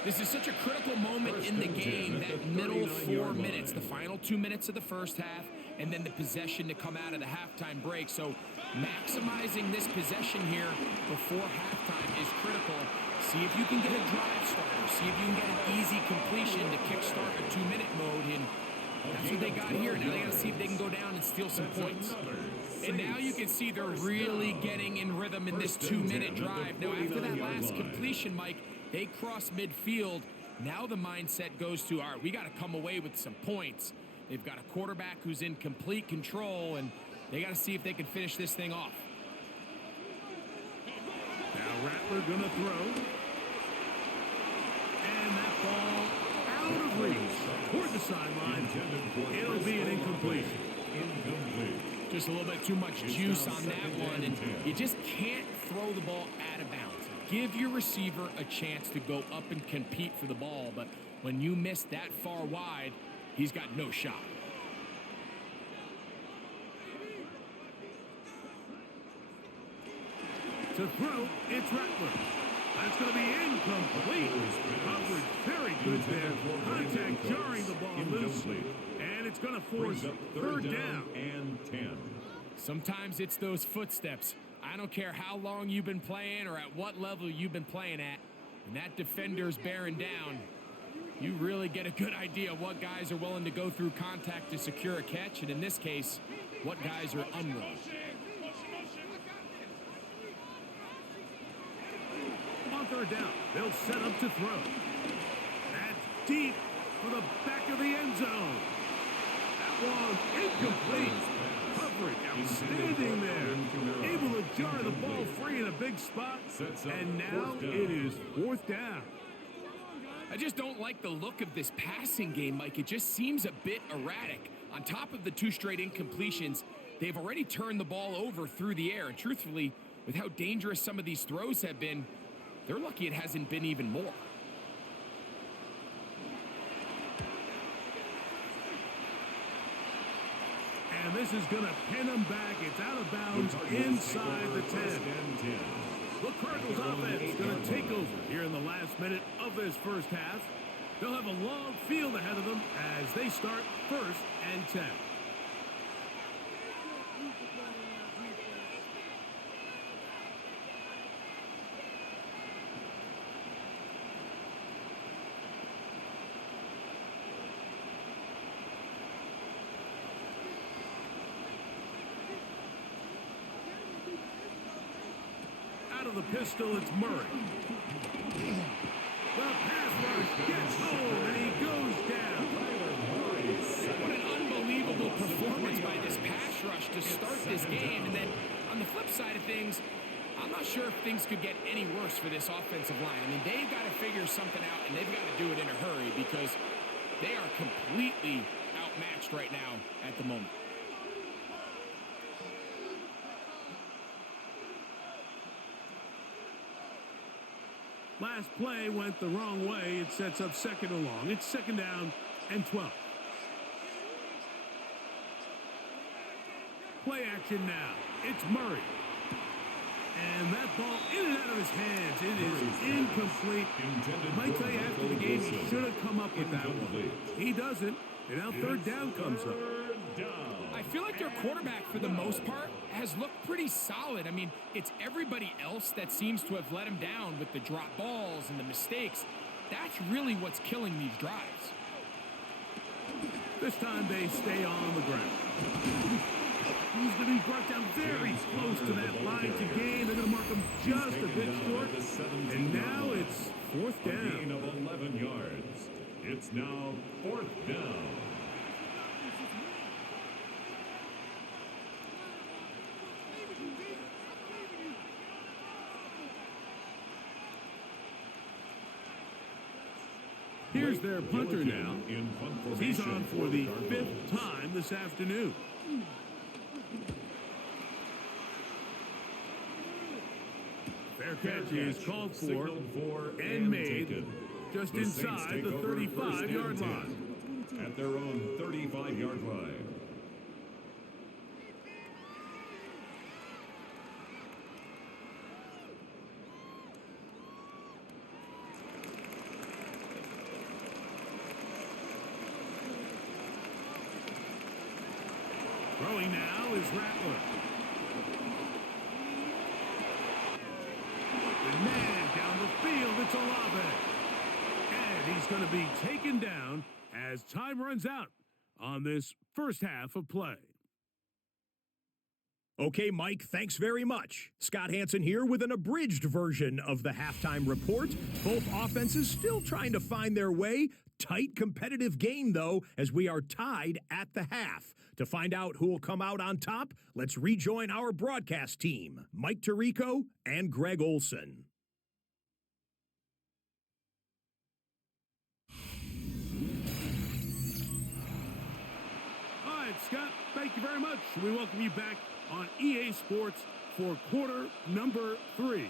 This is such a critical moment in the game, that middle 4 minutes, the final 2 minutes of the first half, and then the possession to come out of the halftime break. So maximizing this possession here before halftime is critical. See if you can get a drive starter. See if you can get an easy completion to kickstart a 2-minute mode. And that's what they got here. Now they got to see if they can go down and steal some points. And now you can see they're really getting in rhythm in this 2-minute drive. Now after that last completion, Mike, they cross midfield. Now the mindset goes to, all right, we got to come away with some points. They've got a quarterback who's in complete control, and they got to see if they can finish this thing off. Now Rattler going to throw. And that ball out of reach toward the sideline. It'll be an incompletion. Just a little bit too much juice on that one, and you just can't throw the ball out of bounds. Give your receiver a chance to go up and compete for the ball, but when you miss that far wide, he's got no shot. To throw, it's Rattler. That's going to be incomplete. Coverage very good there. Contact jarring the ball loose. And it's going to force 3rd down and 10. Sometimes it's those footsteps. I don't care how long you've been playing or at what level you've been playing at. When that defender's bearing down, you really get a good idea of what guys are willing to go through contact to secure a catch, and in this case, what guys are unwilling. On 3rd down, they'll set up to throw. That's deep for the back of the end zone. That one incomplete. Coverage outstanding there. Able to jar the ball free in a big spot. And now it is 4th down. I just don't like the look of this passing game, Mike. It just seems a bit erratic. On top of the 2 straight incompletions, they've already turned the ball over through the air. And truthfully, with how dangerous some of these throws have been, they're lucky it hasn't been even more. And this is going to pin them back. It's out of bounds inside the 10. The Cardinals offense going to take over here in the last minute of this first half. They'll have a long field ahead of them as they start 1st and 10. the pistol, it's Murray. The pass rush gets home, and he goes down. What an unbelievable performance by this pass rush to start this game. And then on the flip side of things, I'm not sure if things could get any worse for this offensive line. I mean, they've got to figure something out, and they've got to do it in a hurry because they are completely outmatched right now at the moment. Last play went the wrong way. It sets up second and long. It's second down and 12. Play action now. It's Murray. And that ball in and out of his hands. It is incomplete. Might tell you after the game he should have come up with that one. He doesn't. And now third down comes up. I feel like their quarterback, for the most part, has looked pretty solid. I mean, it's everybody else that seems to have let him down with the drop balls and the mistakes. That's really what's killing these drives. This time they stay on the ground. He's going to be brought down very close to that line to gain. They're going to mark him just a bit short. And now it's fourth down. A gain of 11 yards. It's now fourth down. Here's their punter now. He's on for the fifth time this afternoon. Fair catch is called for and made just inside the 35-yard line. At their own 35-yard line. Throwing now is Rattler. The man down the field, it's Olave. And he's going to be taken down as time runs out on this first half of play. Okay, Mike, thanks very much. Scott Hansen here with an abridged version of the halftime report. Both offenses still trying to find their way. Tight competitive game, though, as we are tied at the half. To find out who will come out on top, let's rejoin our broadcast team, Mike Tirico and Greg Olson. All right, Scott, thank you very much. We welcome you back on EA Sports for quarter number 3.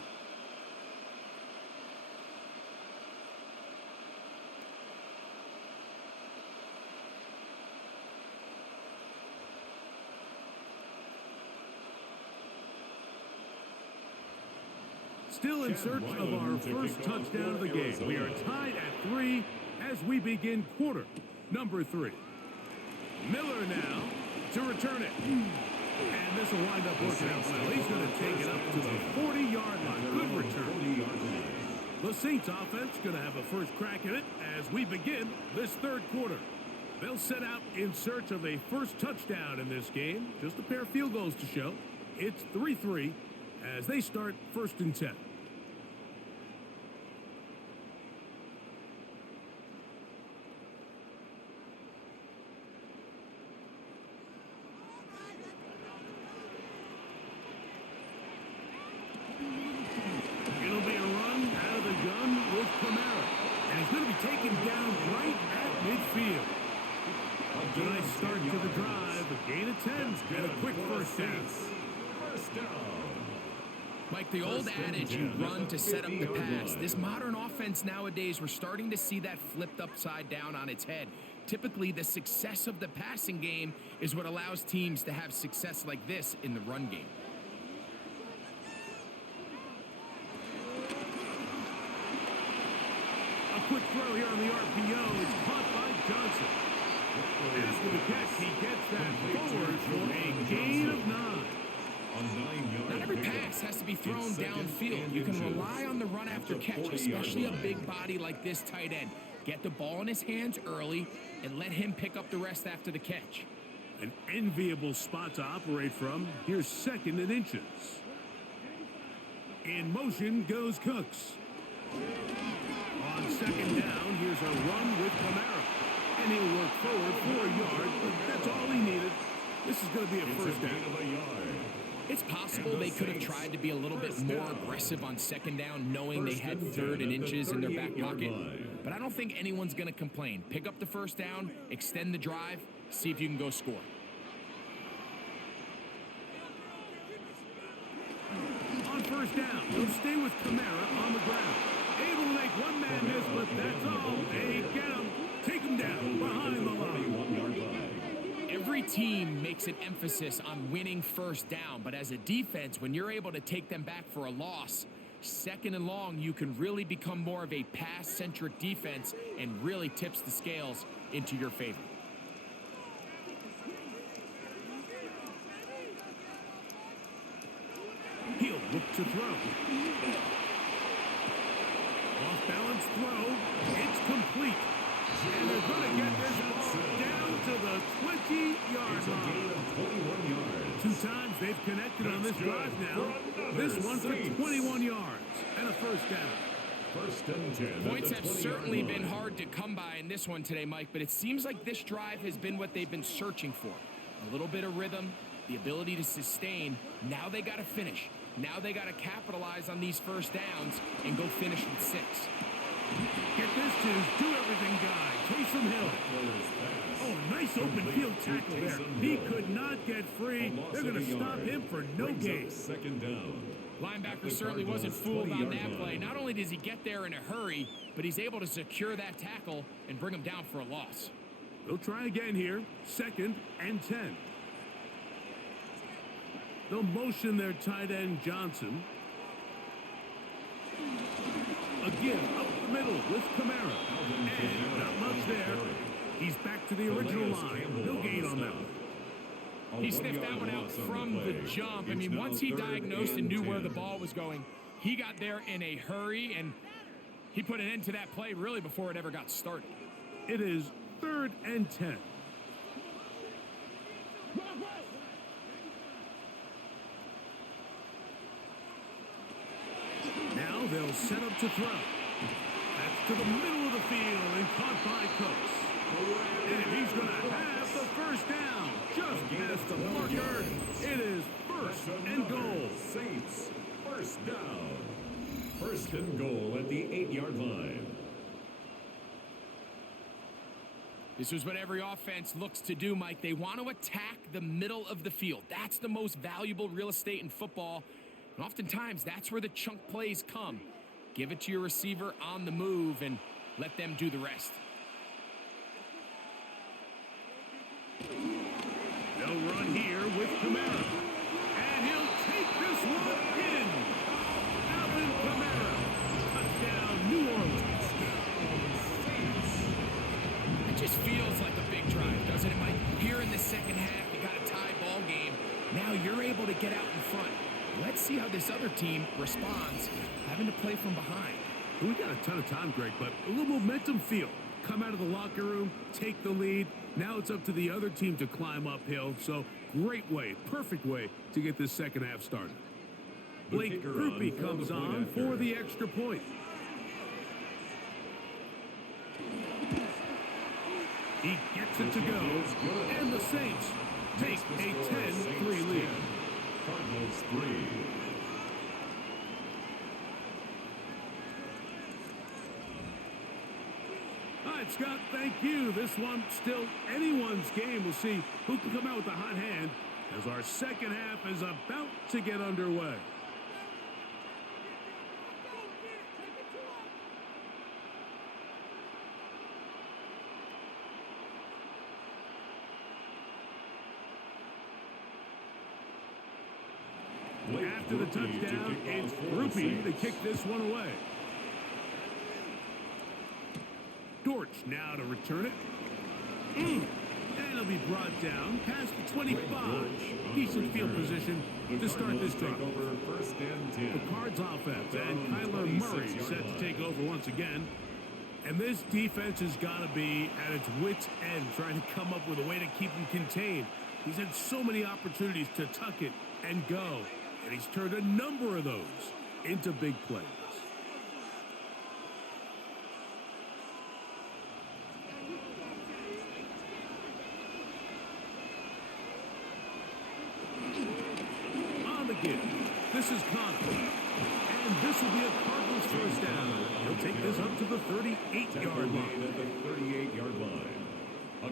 Still in search of our first touchdown of the game. We are tied at 3 as we begin quarter number 3. Miller now to return it. And this will wind up working out well. He's going to take it up to the 40-yard line. Good return. The Saints offense going to have a first crack at it as we begin this third quarter. They'll set out in search of a first touchdown in this game. Just a pair of field goals to show. It's 3-3 as they start first and 10. It'll be a run out of the gun with Camara. And he's going to be taken down right at midfield. A nice start to the drive. A gain of 10 and a quick first down. First down. Mike, the old adage, you run to set up the pass. This modern offense nowadays, we're starting to see that flipped upside down on its head. Typically, the success of the passing game is what allows teams to have success like this in the run game. A quick throw here on the RPO. It's caught by Johnson. After the catch, he gets that forward for a gain of 9. Not every pass has to be thrown downfield. You can rely on the run after catch, especially a big body like this tight end. Get the ball in his hands early and let him pick up the rest after the catch. An enviable spot to operate from. Here's second and inches. In motion goes Cooks. On second down, here's a run with Kamara. And he'll work forward for a yard, but that's all he needed. This is going to be a first down. It's possible they could have tried to be a little bit more aggressive on second down, knowing they had 3rd and inches in their back pocket. But I don't think anyone's going to complain. Pick up the first down, extend the drive, see if you can go score. On first down, they'll stay with Kamara on the ground. Able to make one man miss, but that's all. They get him. Take him down behind the line. Every team makes an emphasis on winning first down, but as a defense, when you're able to take them back for a loss, second and long, you can really become more of a pass-centric defense and really tips the scales into your favor. He'll look to throw. Off-balance throw. It's complete. And they're going to get this ball down to the 20-yard line. 2 times they've connected on this drive now. This one for 21 yards and a first down. First and 10. Points have certainly been hard to come by in this one today, Mike, but it seems like this drive has been what they've been searching for. A little bit of rhythm, the ability to sustain. Now they got to finish. Now they got to capitalize on these first downs and go finish with 6. Get this, Tiz. Do everything, guy. Taysom Hill. Oh, nice open field tackle there. He could not get free. They're going to stop him for no gain. Second down. Linebacker certainly wasn't fooled on that play. Not only does he get there in a hurry, but he's able to secure that tackle and bring him down for a loss. They'll try again here. 2nd and 10. They'll motion their tight end, Johnson. Again, up the middle with Kamara. And not much there. He's back to the original line. No gain on that one. He sniffed that one out from the jump. I mean, once he diagnosed and knew where the ball was going, he got there in a hurry, and he put an end to that play really before it ever got started. It is 3rd and 10. Now they'll set up to throw. That's to the middle of the field and caught by Cooks. And he's going to have the first down. Just past the marker. It is 1st and goal. Saints, first down. 1st and goal at the 8-yard line. This is what every offense looks to do, Mike. They want to attack the middle of the field. That's the most valuable real estate in football. And oftentimes, that's where the chunk plays come. Give it to your receiver on the move and let them do the rest. They'll run here with Kamara. And he'll take this one in. Alvin Kamara. Touchdown, New Orleans. It just feels like a big drive, doesn't it, Mike? Here in the second half, you got a tie ball game. Now you're able to get out in front. Let's see how this other team responds, having to play from behind. We got a ton of time, Greg, but a little momentum feel. Come out of the locker room, take the lead. Now it's up to the other team to climb uphill. So great way, perfect way to get this second half started. Blake Groupie comes on for the extra point. He gets it to go, and the Saints take a 10-3 lead. Cardinals 3. All right, Scott, thank you. This one still anyone's game. We'll see who can come out with the hot hand as our second half is about to get underway. After the touchdown, it's Groupie to kick this one away. Dortch now to return it. And it'll be brought down past the 25. Decent field position to start this drive. The Cards offense and Kyler Murray set to take over once again. And this defense has got to be at its wit's end, trying to come up with a way to keep him contained. He's had so many opportunities to tuck it and go. And he's turned a number of those into big plays. On the give. This is Connor. And this will be a Cardinals first down. He'll take this up to the 38-yard line. At the 38-yard line.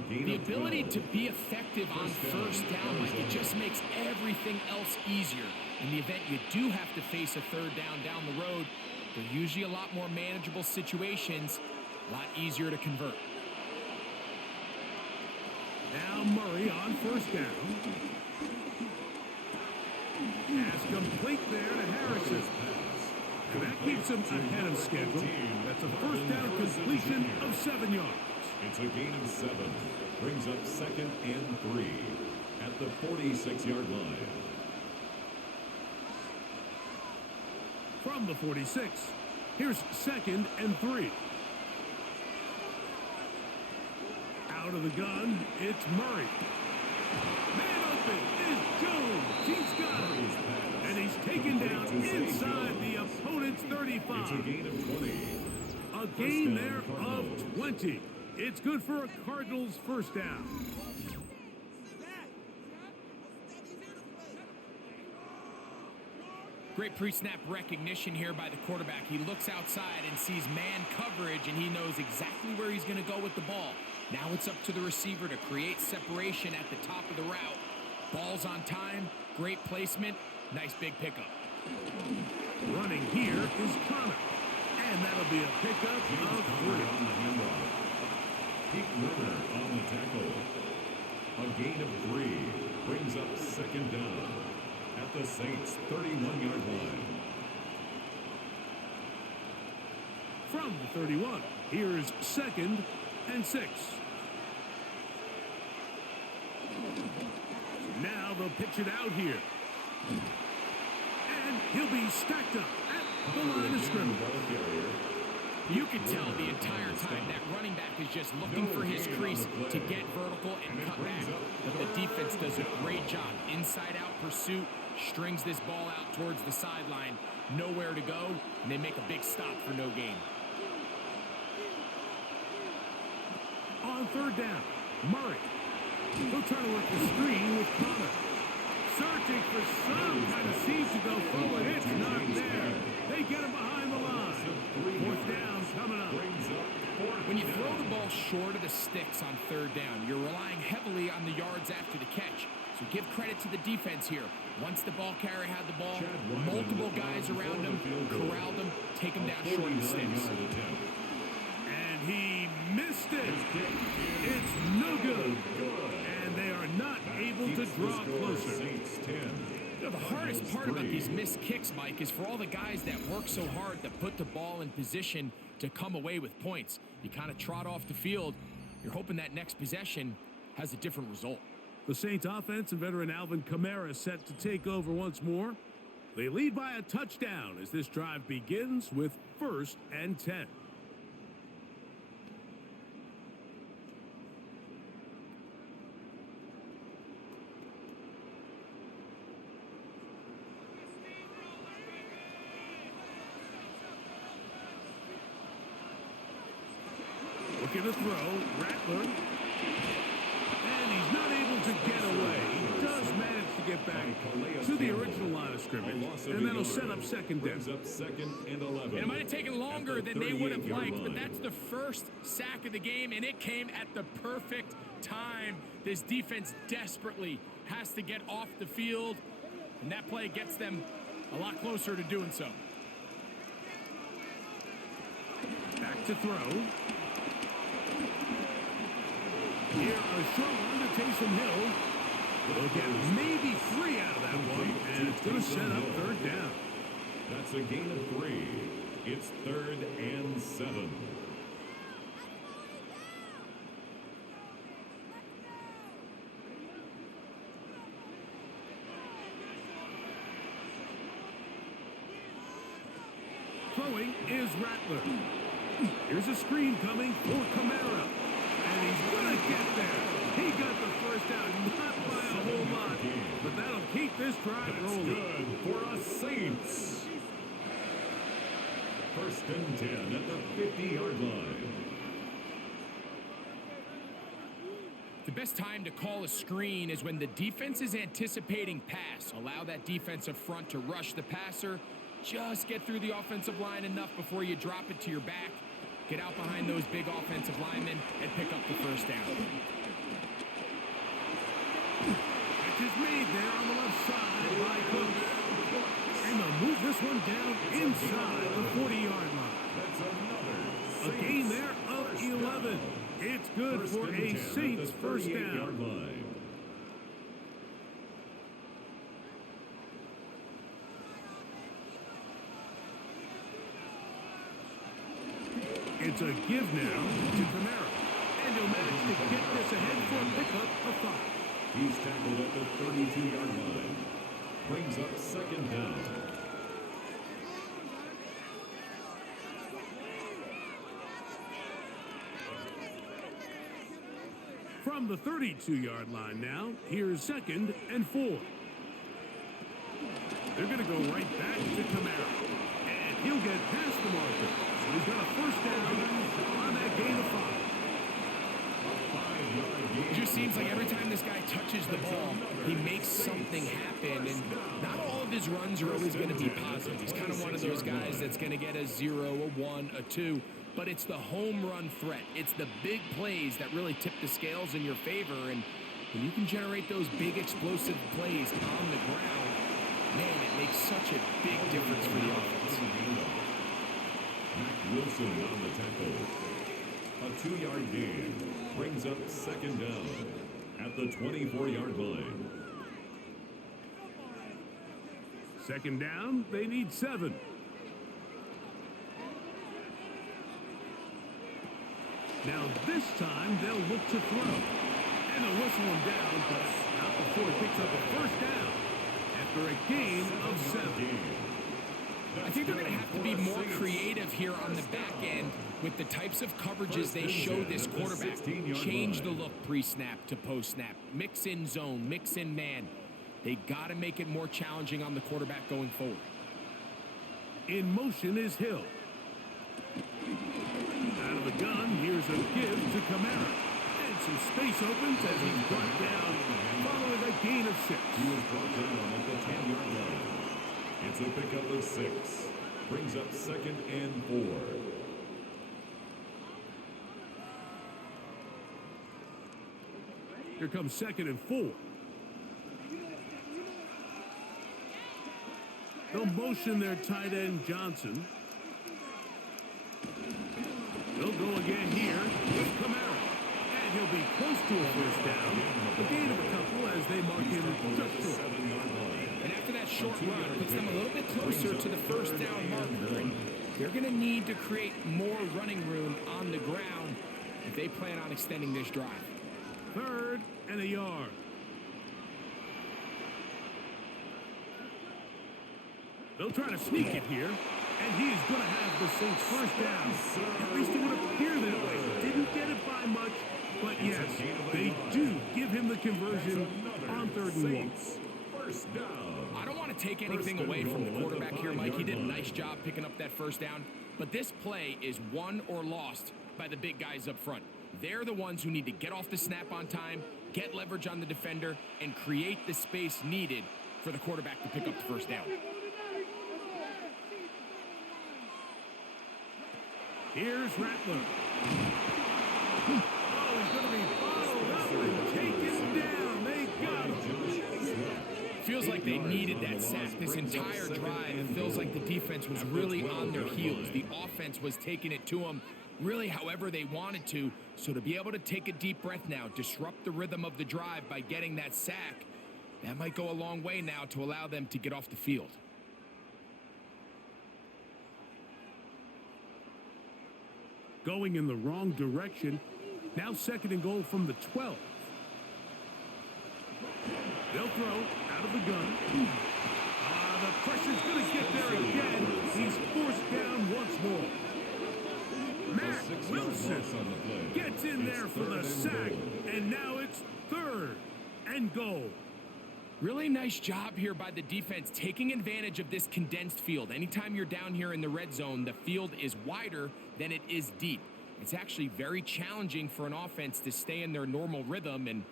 The ability to be effective on first down, Mike, it just makes everything else easier. In the event you do have to face a third down the road, they're usually a lot more manageable situations, a lot easier to convert. Now Murray on first down. Pass complete there to Harrison. And that keeps him ahead of schedule. That's a first down completion of 7 yards. It's a gain of 7. Brings up 2nd and 3 at the 46-yard line. From the 46, here's 2nd and 3. Out of the gun, it's Murray. Man open is Jones. He's got him. And he's taken down inside the opponent's 35. It's a gain of 20. A gain there of 20. It's good for a Cardinals first down. Great pre-snap recognition here by the quarterback. He looks outside and sees man coverage, and he knows exactly where he's going to go with the ball. Now it's up to the receiver to create separation at the top of the route. Ball's on time, great placement, nice big pickup. Running here is Connor. And that'll be a pickup of 3. Pete Werner on the tackle. A gain of 3 brings up 2nd down at the Saints' 31-yard line. From the 31, here's 2nd and 6. Now they'll pitch it out here. And he'll be stacked up at the line of scrimmage. You can tell the entire time that running back is just looking for his crease to get vertical and cut back. But the defense does a great job. Inside-out pursuit, strings this ball out towards the sideline. Nowhere to go, and they make a big stop for no gain. On third down, Murray. He'll try to work the screen with Connor. Searching for some kind of seed to go forward. It's not there. They get him behind the line. Fourth down coming up. When you throw the ball short of the sticks on third down, you're relying heavily on the yards after the catch. So give credit to the defense here. Once the ball carrier had the ball, multiple guys around him, corralled him, take him down short of the sticks. And he missed it. It's no good. And they are not able to draw closer. You know, the hardest part about these missed kicks, Mike, is for all the guys that work so hard to put the ball in position to come away with points. You kind of trot off the field. You're hoping that next possession has a different result. The Saints offense and veteran Alvin Kamara set to take over once more. They lead by a touchdown as this drive begins with 1st and 10. Looking to throw, Rattler. And he's not able to get away. He does manage to get back to the original line of scrimmage. And that'll set up 2nd down. Up 2nd and 11. It might have taken longer than they would have liked, but that's the first sack of the game, and it came at the perfect time. This defense desperately has to get off the field, and that play gets them a lot closer to doing so. Back to throw. Here, a short one to Taysom Hill. They'll get maybe 3 out of that one, and it's going to set up 3rd down. That's a gain of 3. It's 3rd and 7. Throwing is Rattler. Here's a screen coming for Kamara. And he's going to get there. He got the first down, not by a whole lot. But that'll keep this drive rolling. Good for us Saints. First and 10 at the 50-yard line. The best time to call a screen is when the defense is anticipating pass. Allow that defensive front to rush the passer. Just get through the offensive line enough before you drop it to your back. Get out behind those big offensive linemen and pick up the first down. Catch is made there on the left side by Cook. And they'll move this one down inside the 40-yard line. That's another A gain there of 11. It's good for a Saints first down. Line. It's a give now to Kamara. And he'll manage to get this ahead for a pickup of 5. He's tackled at the 32-yard line. Brings up second down. From the 32-yard line now, here's 2nd and 4. They're going to go right back to Kamara. And he'll get past the marker. So he's got a first down on that gain of 5. It just seems like every time this guy touches the ball, he makes something happen. And not all of his runs are always going to be positive. He's kind of one of those guys that's going to get a 0, a 1, a 2. But it's the home run threat. It's the big plays that really tip the scales in your favor. And when you can generate those big explosive plays on the ground, man, it makes such a big difference for the offense. Mac Wilson on the tackle. A 2-yard gain brings up second down at the 24-yard line. Second down, they need 7. Now this time they'll look to throw. And they'll whistle him down, but not before he picks up a first down after a gain of 7. I think they're going to have to be more creative here on the back end with the types of coverages they show this quarterback. Change the look pre-snap to post-snap. Mix in zone, mix in man. They got to make it more challenging on the quarterback going forward. In motion is Hill. Out of the gun, here's a give to Kamara. And some space opens as he's brought down following a gain of 6. He was brought down at the 10-yard line. It's a pickup of 6. Brings up second and 4. Here comes 2nd and 4. They'll motion their tight end Johnson. They'll go again here with Kamara. And he'll be close to a first down. A gain of a couple as they mark him just short. And after that short run, puts them a little bit closer to the first down marker. And they're going to need to create more running room on the ground if they plan on extending this drive. 3rd and a yard. They'll try to sneak it here. And he's going to have the Saints first down. At least it would appear that way. Didn't get it by much. But yes, they do give him the conversion on 3rd and 1. First down. I don't want to take anything away from the quarterback here, Mike. He did a nice job picking up that first down. But this play is won or lost by the big guys up front. They're the ones who need to get off the snap on time, get leverage on the defender, and create the space needed for the quarterback to pick up the first down. Here's Rattler. Oh, he's going to be bottled up and taken down. They got him. Feels like they needed that sack this entire drive. It feels like the defense was really on their heels. The offense was taking it to them really however they wanted to. So to be able to take a deep breath now, disrupt the rhythm of the drive by getting that sack, that might go a long way now to allow them to get off the field. Going in the wrong direction. Now 2nd and goal from the 12. They'll throw out of the gun. The pressure's going to get there again. He's forced down once more. Mac Wilson gets in there for the sack. And now it's 3rd and goal. Really nice job here by the defense, taking advantage of this condensed field. Anytime you're down here in the red zone, the field is wider than it is deep. It's actually very challenging for an offense to stay in their normal rhythm, and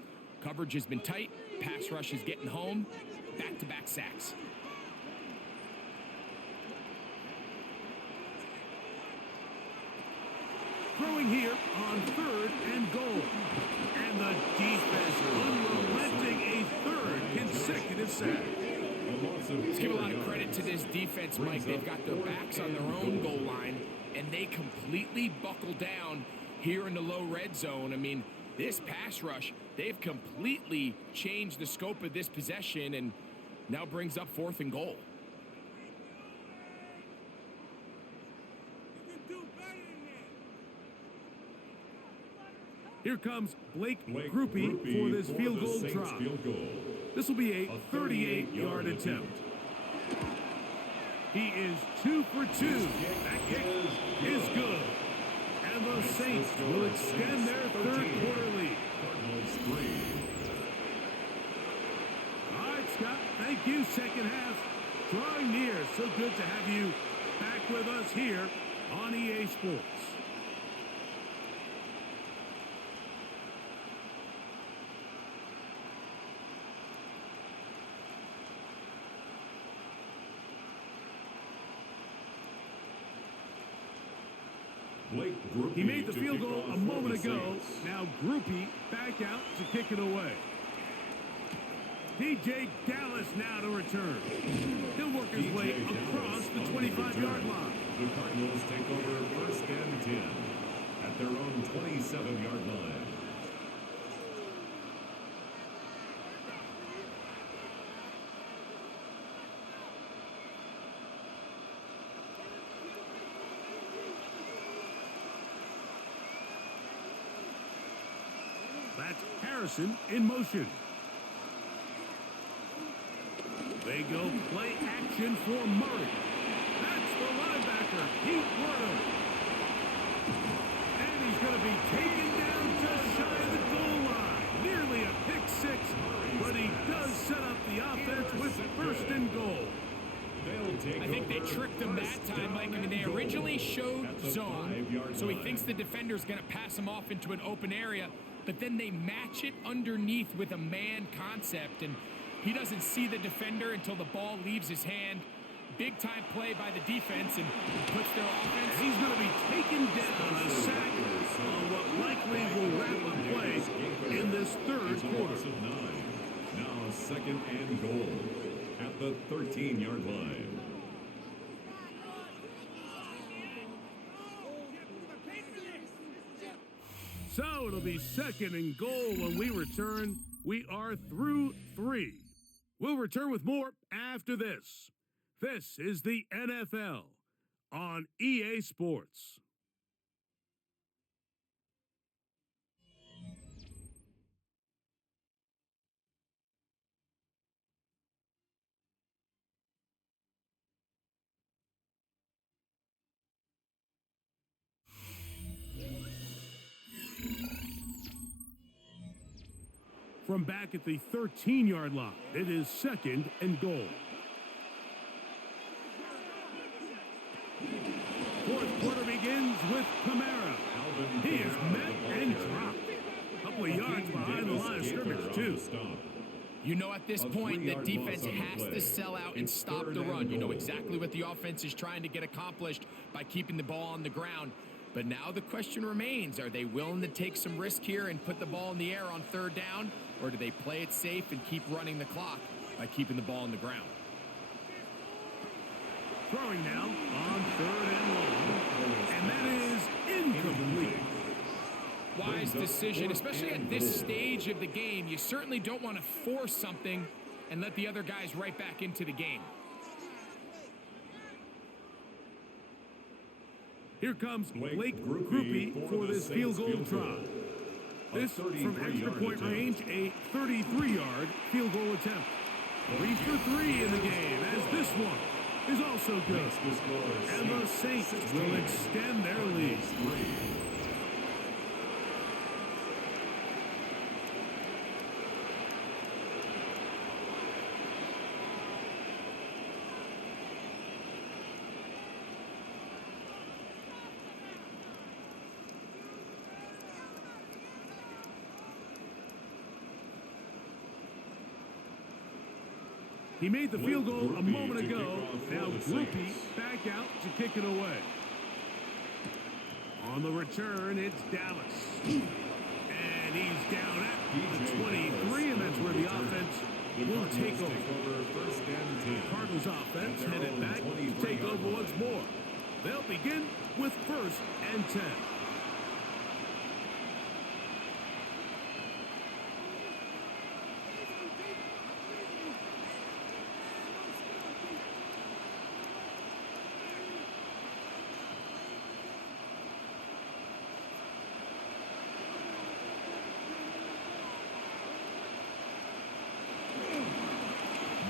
coverage has been tight. Pass rush is getting home. Back-to-back sacks. Throwing here on 3rd and goal. And the defense unrelenting, a 3rd consecutive sack. Let's give a lot of credit to this defense, Mike. They've got their backs on their own goal line, and they completely buckle down here in the low red zone. I mean, this pass rush, they've completely changed the scope of this possession and now brings up 4th and goal. Here comes Blake Groupie for this field goal drop. This will be a 38-yard attempt. He is 2 for 2. That kick is good. And the Saints will extend their 3rd quarter lead. All right, Scott, thank you. Second half drawing near. So good to have you back with us here on EA Sports. He made the field goal a moment ago. Now Groupie back out to kick it away. DJ Dallas now to return. He'll work his way across the 25-yard line. The Cardinals take over 1st and 10 at their own 27-yard line. That's Harrison in motion. They go play action for Murray. That's the linebacker, Pete Werner. And he's going to be taken down just shy of the goal line. Nearly a pick 6, but he does set up the offense with 1st and goal. I think they tricked him that time, Mike. I mean, they originally showed zone, so he thinks the defender's going to pass him off into an open area, but then they match it underneath with a man concept, and he doesn't see the defender until the ball leaves his hand. Big time play by the defense and puts their offense. He's going to be taken down, a sack on what likely will wrap up play in this 3rd quarter. Now 2nd and goal at the 13-yard line. So it'll be 2nd and goal when we return. We are through 3. We'll return with more after this. This is the NFL on EA Sports. From back at the 13-yard line, it is 2nd and goal. 4th quarter begins with Kamara. He is met and dropped. A couple of yards behind the line of scrimmage, too. You know at this point the defense has to sell out and stop the run. You know exactly what the offense is trying to get accomplished by keeping the ball on the ground. But now the question remains, are they willing to take some risk here and put the ball in the air on 3rd down? Or do they play it safe and keep running the clock by keeping the ball on the ground? Throwing now on 3rd and long. And that is incomplete. Wise decision, especially at this stage of the game. You certainly don't want to force something and let the other guys right back into the game. Here comes Blake Groupie for this field goal drop. This from extra point range, a 33-yard field goal attempt. 3 for 3 in the game, as this one is also good. And the Saints will extend their lead. He made the field goal a moment to kick ago. off for Now the Groupie Saints. back out to kick it away. On the return, it's Dallas. And he's down at the 23, and that's where the offense will take over. First and 10. Cardinals offense headed back to take over once more. They'll begin with 1st and 10.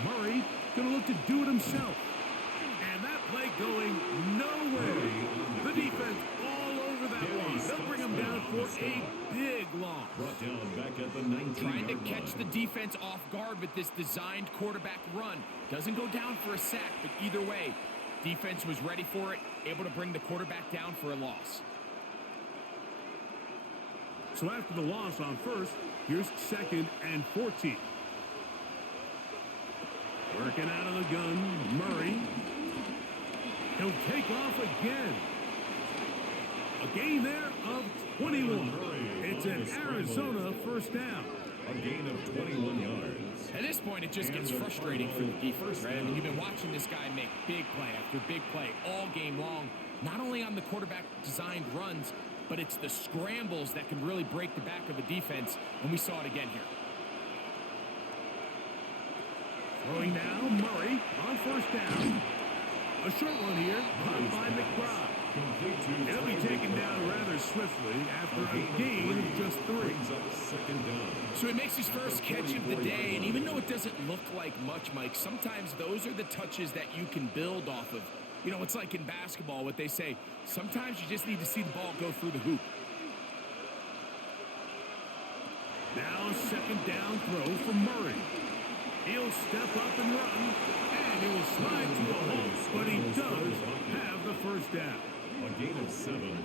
Murray gonna look to do it himself. And that play going nowhere. The defense all over that one. They'll bring him down for a big loss. Brought down back at the 19-yard Trying to line. catch the defense off guard with this designed quarterback run. Doesn't go down for a sack, but either way, defense was ready for it, able to bring the quarterback down for a loss. So after the loss on 1st, here's 2nd and 14. Working out of the gun, Murray. He'll take off again. A gain there of 21. It's an Arizona first down. A gain of 21 yards. At this point, it just gets frustrating for the defense, right? I mean, you've been watching this guy make big play after big play all game long, not only on the quarterback-designed runs, but it's the scrambles that can really break the back of a defense, and we saw it again here. Throwing now, Murray on 1st down. A short one here, caught by McBride. Complete to He'll be taken down rather swiftly after a gain of just 3. Brings up 2nd down. So he makes his first catch of the day, and even though it doesn't look like much, Mike, sometimes those are the touches that you can build off of. You know, it's like in basketball, what they say, sometimes you just need to see the ball go through the hoop. Now a 2nd down throw from Murray. He'll step up and run, and he'll slide to a hole, but he does have the 1st down. A gain of 7.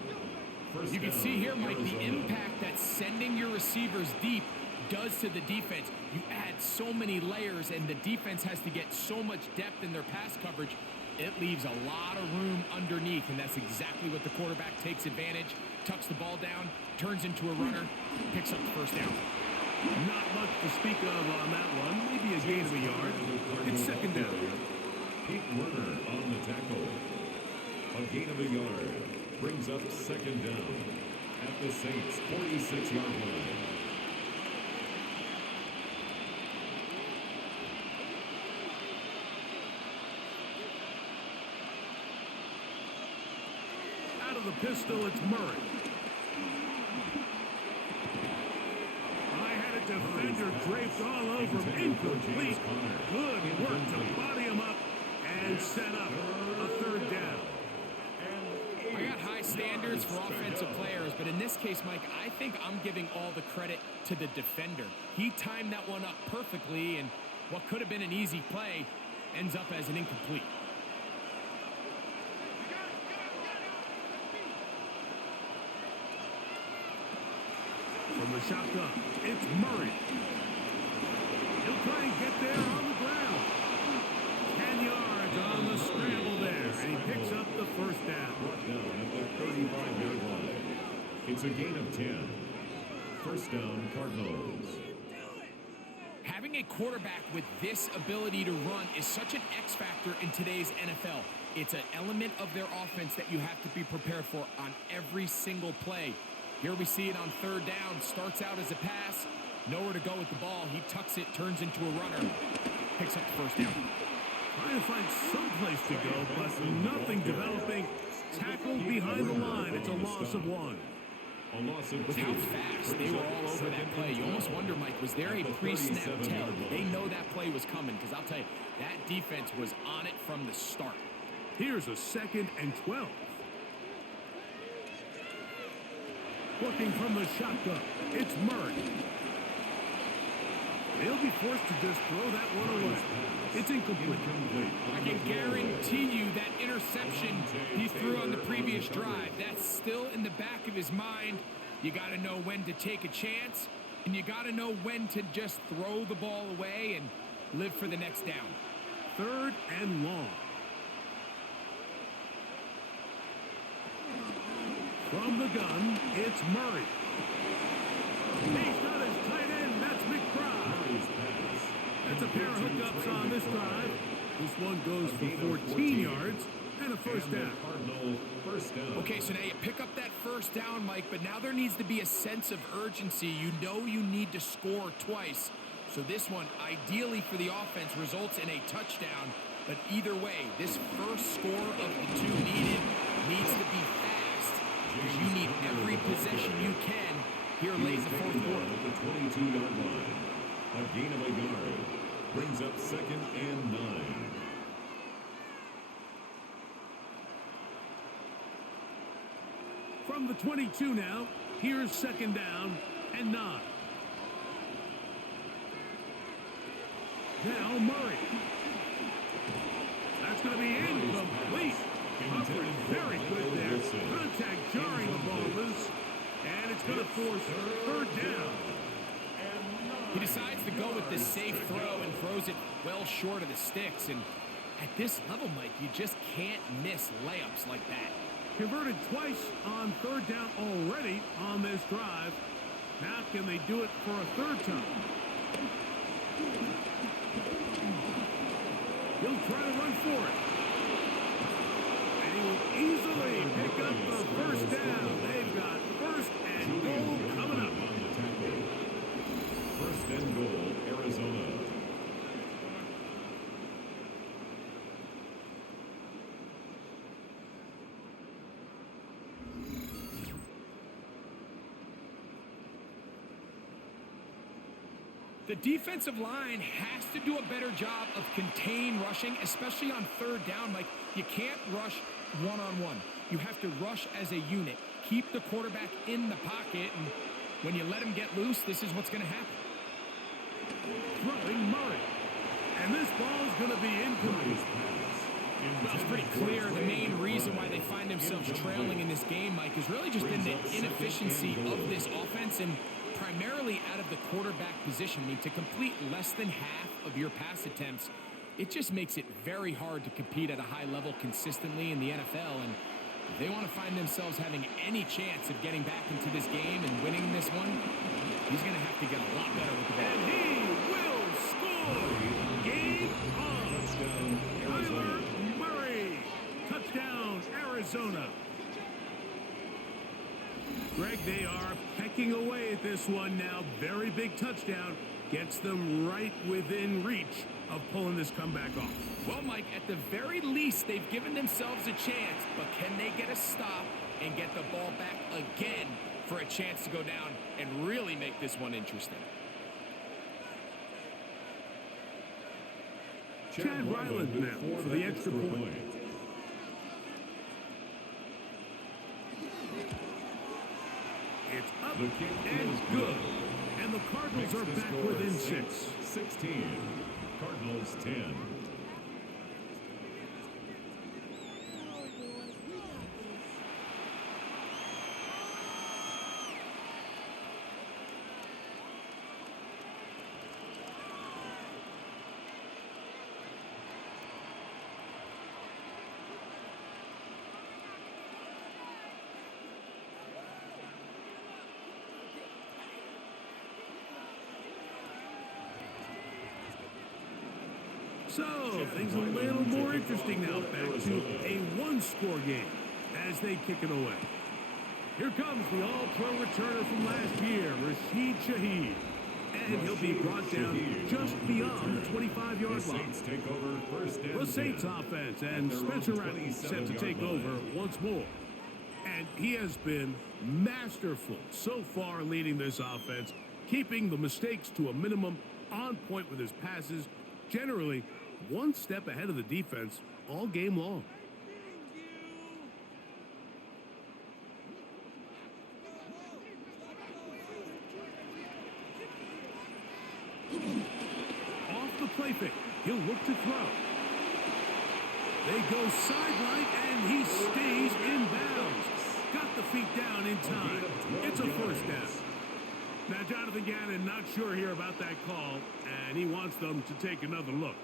First You can down, see here, Mike, the Arizona. impact that sending your receivers deep does to the defense. You add so many layers, and the defense has to get so much depth in their pass coverage. It leaves a lot of room underneath, and that's exactly what the quarterback takes advantage, tucks the ball down, turns into a runner, picks up the 1st down. Not much to speak of on that one. Maybe a gain of a yard. It's 2nd down. Pete Werner on the tackle. A gain of a yard. Brings up 2nd down at the Saints' 46-yard line. Out of the pistol, it's Murray. Defender draped all over him. Incomplete. Good work to body him up and set up a 3rd down. I got high standards for offensive players, but in this case, Mike, I think I'm giving all the credit to the defender. He timed that one up perfectly, and what could have been an easy play ends up as an incomplete. From the shotgun, it's Murray. He'll try and get there on the ground. 10 yards on the scramble there, and he picks up the 1st down. Brought down at the 35-yard line. It's a gain of 10. First down, Cardinals. Having a quarterback with this ability to run is such an X factor in today's NFL. It's an element of their offense that you have to be prepared for on every single play. Here we see it on 3rd down. Starts out as a pass. Nowhere to go with the ball. He tucks it, turns into a runner. Picks up the 1st down. Trying to find some place to go, but nothing developing. Tackled behind the line. It's a loss of 1. A loss of 2. With how fast they were all over that play, you almost wonder, Mike, was there a pre-snap tell? Did they know that play was coming? Because I'll tell you, that defense was on it from the start. Here's a 2nd and 12. Working from the shotgun, it's Murray. He'll be forced to just throw that one away. It's incomplete. I can guarantee you that interception he threw on the previous drive, that's still in the back of his mind. You got to know when to take a chance, and you got to know when to just throw the ball away and live for the next down. 3rd and long. From the gun, it's Murray. He's got his tight end. That's McBride. That's a pair of hookups on this drive. This one goes for 14 yards and a first down. Okay, so now you pick up that first down, Mike, but now there needs to be a sense of urgency. You know you need to score twice. So this one, ideally for the offense, results in a touchdown. But either way, this first score of the two needed needs to be fast, because you need every possession you can here late in the fourth quarter. At the 22-yard line, a gain of a yard brings up 2nd and 9. From the 22 now, here's 2nd down and 9. Now Murray. That's going to be incomplete. Coverage very good there. Contact jarring the ball loose. And it's going to force 3rd down. He decides to go with the safe throw and throws it well short of the sticks. And at this level, Mike, you just can't miss layups like that. Converted twice on 3rd down already on this drive. Now can they do it for a 3rd time? He'll try to run for it. And he will easily pick up the first down. They've got 1st and goal coming up. On the tackle. 1st and goal, Arizona. The defensive line has to do a better job of contain rushing, especially on 3rd down. Like, you can't rush one-on-one. You have to rush as a unit. Keep the quarterback in the pocket, and when you let him get loose, this is what's going to happen. Throwing Murray. And this ball's going to be incomplete. Well, it's pretty clear the main reason why they find themselves trailing in this game, Mike, is really just in the inefficiency of this offense and primarily out of the quarterback position. I mean, to complete less than half of your pass attempts, it just makes it very hard to compete at a high level consistently in the NFL. And if they want to find themselves having any chance of getting back into this game and winning this one, he's going to have to get a lot better with the ball. And he will score. Game on. Kyler Murray. Touchdown, Arizona. Greg, they are pecking away at this one now. Very big touchdown. Gets them right within reach of pulling this comeback off. Well, Mike, at the very least, they've given themselves a chance, but can they get a stop and get the ball back again for a chance to go down and really make this one interesting? Chad Ryland now for the extra point. It's up and good. And the Cardinals are back within 6. 16. Cardinals 10. So, things a little more interesting now. Back to a one-score game as they kick it away. Here comes the all-pro returner from last year, Rashid Shaheed. And he'll be brought down just beyond the 25-yard line. The Saints offense and Spencer Rattler set to take over once more. And he has been masterful so far leading this offense, keeping the mistakes to a minimum, on point with his passes, generally one step ahead of the defense all game long. Off the play fake, he'll look to throw. They go sideline, and he stays in bounds. Got the feet down in time. It's a first down. Now, Jonathan Gannon not sure here about that call, and he wants them to take another look.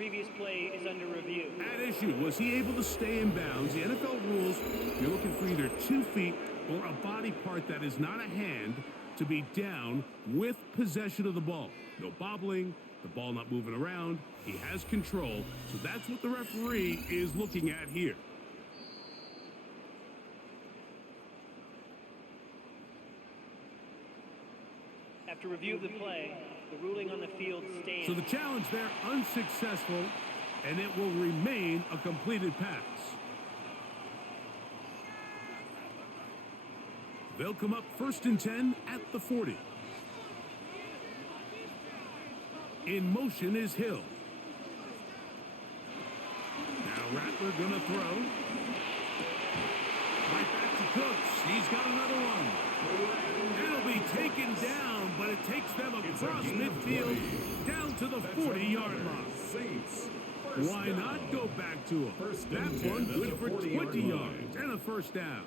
previous play is under review. At issue, was he able to stay in bounds? The NFL rules, you're looking for either 2 feet or a body part that is not a hand to be down with possession of the ball. No bobbling, the ball not moving around. He has control, so that's what the referee is looking at here. After review of the play, the ruling on the field stands. So the challenge there unsuccessful, and it will remain a completed pass. They'll come up 1st and 10 at the 40. In motion is Hill. Now Rattler gonna throw. Right back to Cooks. He's got another one. It'll be taken down, but it takes them across midfield down to the 40-yard line. Saints. Why not go back to him? That one good for 20 yards and a first down.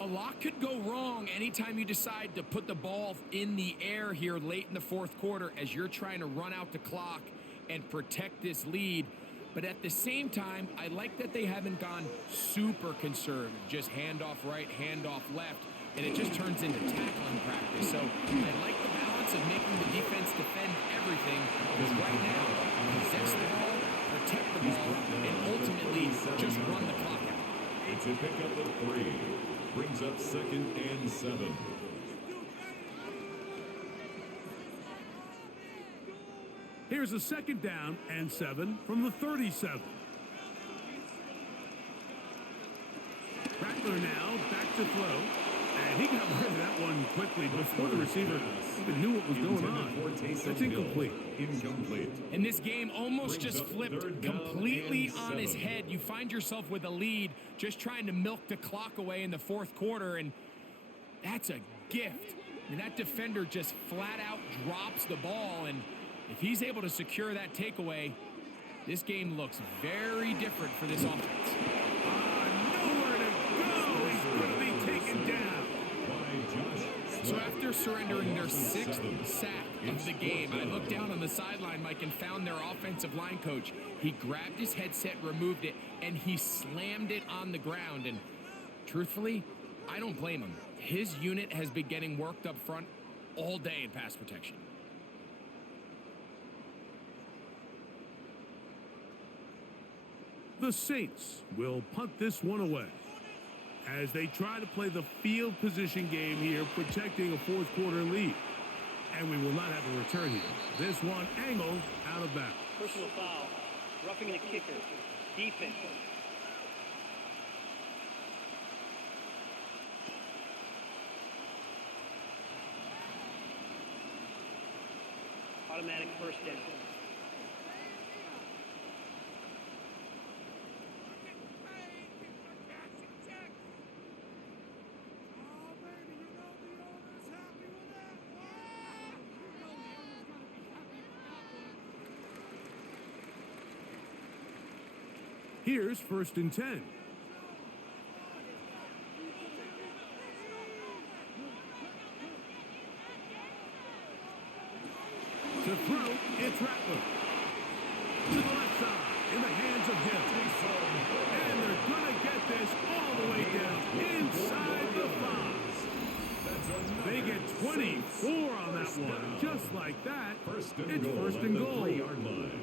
A lot could go wrong anytime you decide to put the ball in the air here late in the 4th quarter as you're trying to run out the clock and protect this lead. But at the same time, I like that they haven't gone super conservative, just handoff right, handoff left, and it just turns into tackling practice. So I like the balance of making the defense defend everything, because right now, possess the ball, protect the ball, and ultimately just run the clock out. It's a pickup of 3. Brings up 2nd and 7. Here's a 2nd down and 7 from the 37. Rattler now back to throw. And he got rid of that one quickly before the receiver even knew what was going on. That's incomplete. And this game almost just flipped completely on his head. You find yourself with a lead, just trying to milk the clock away in the 4th quarter, and that's a gift. And that defender just flat out drops the ball, and if he's able to secure that takeaway, this game looks very different for this offense. Nowhere to go. He's going to be taken down. So after surrendering their 6th sack of the game, I looked down on the sideline, Mike, and found their offensive line coach. He grabbed his headset, removed it, and he slammed it on the ground. And truthfully, I don't blame him. His unit has been getting worked up front all day in pass protection. The Saints will punt this one away as they try to play the field position game here, protecting a 4th quarter lead. And we will not have a return here. This one angled out of bounds. Personal foul. Roughing the kicker. Defense. Automatic first down. Here's 1st and 10. To throw, it's Rattler. To the left side, in the hands of Hill. And they're going to get this all the way down inside the 5. They get 24 on that one. Just like that, it's 1st and goal. 3-yard line.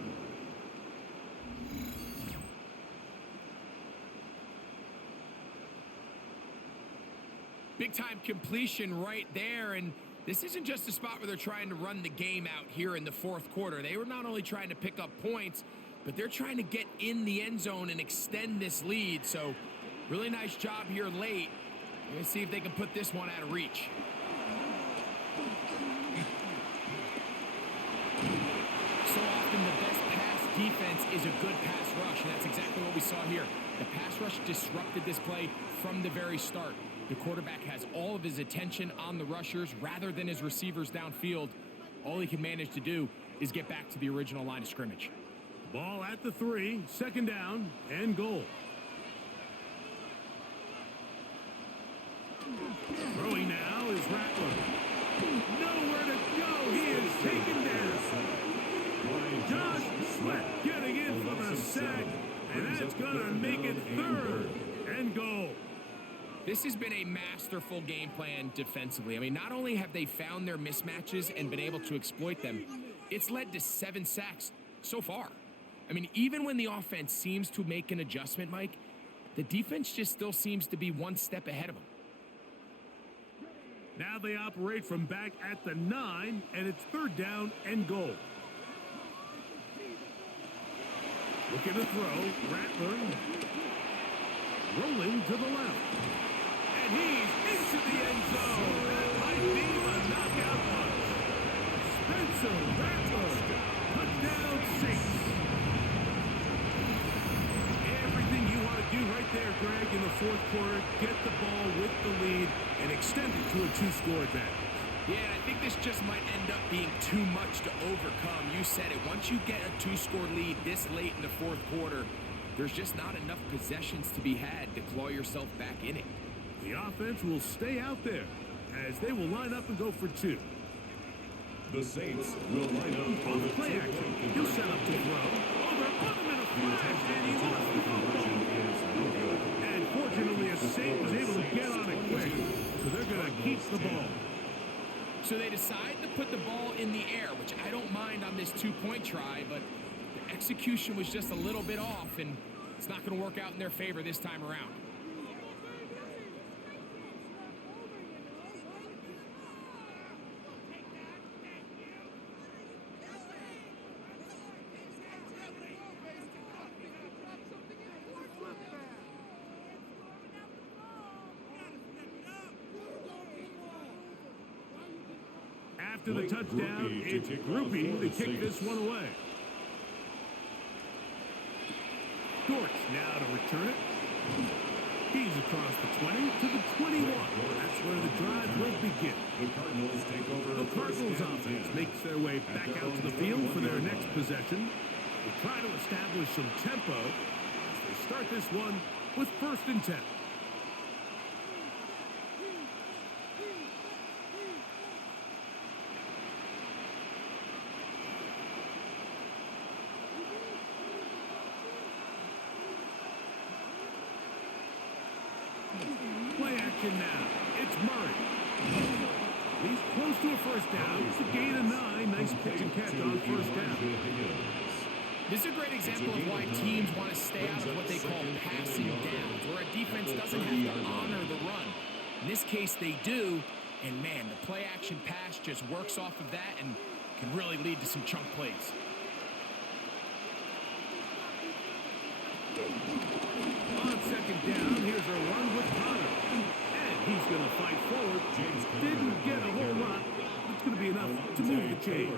Big-time completion right there, and this isn't just a spot where they're trying to run the game out here in the 4th quarter. They were not only trying to pick up points, but they're trying to get in the end zone and extend this lead. So really nice job here late. Let's see if they can put this one out of reach. So often the best pass defense is a good pass rush, and that's exactly what we saw here. The pass rush disrupted this play from the very start. The quarterback has all of his attention on the rushers rather than his receivers downfield. All he can manage to do is get back to the original line of scrimmage. Ball at the 3, 2nd down and goal. Throwing now is Rattler. Nowhere to go. He is taken down. Josh Sweat getting in for the sack, and that's going to make it third and goal. This has been a masterful game plan defensively. I mean, not only have they found their mismatches and been able to exploit them, it's led to 7 sacks so far. I mean, even when the offense seems to make an adjustment, Mike, the defense just still seems to be one step ahead of them. Now they operate from back at the 9, and it's third down and goal. Looking to throw, Rattler rolling to the left. And he's into the end zone. That might be the knockout punch. Spencer Rattler, touchdown Saints. Everything you want to do right there, Greg, in the fourth quarter, get the ball with the lead and extend it to a 2-score advantage. Yeah, I think this just might end up being too much to overcome. You said it. Once you get a 2-score lead this late in the fourth quarter, there's just not enough possessions to be had to claw yourself back in it. The offense will stay out there as they will line up and go for 2. The Saints will line up On the play action, he'll set up to throw. Over, put him in a flash, and he lost the football. And fortunately, a Saint was able to get on it quick, so they're going to keep the ball. So they decide to put the ball in the air, which I don't mind on this 2-point try, but the execution was just a little bit off, and it's not going to work out in their favor this time around. After the touchdown, it's Groupie to kick this one away. Dortch now to return it. He's across the 20 to the 21. That's where the drive will begin. The Cardinals take over. The Cardinals offense makes their way back out to the field for their next possession. They try to establish some tempo as they start this one with 1st and 10. Play action now. It's Murray. He's close to a 1st down. It's a gain of 9. Nice pitch and catch on 1st down. This is a great example of why teams want to stay out of what they call passing downs, where a defense doesn't have to honor the run. In this case, they do, and man, the play action pass just works off of that and can really lead to some chunk plays. On 2nd down, here's a run with Connor. And he's going to fight forward. Didn't get a whole lot. It's going to be enough to move the chains.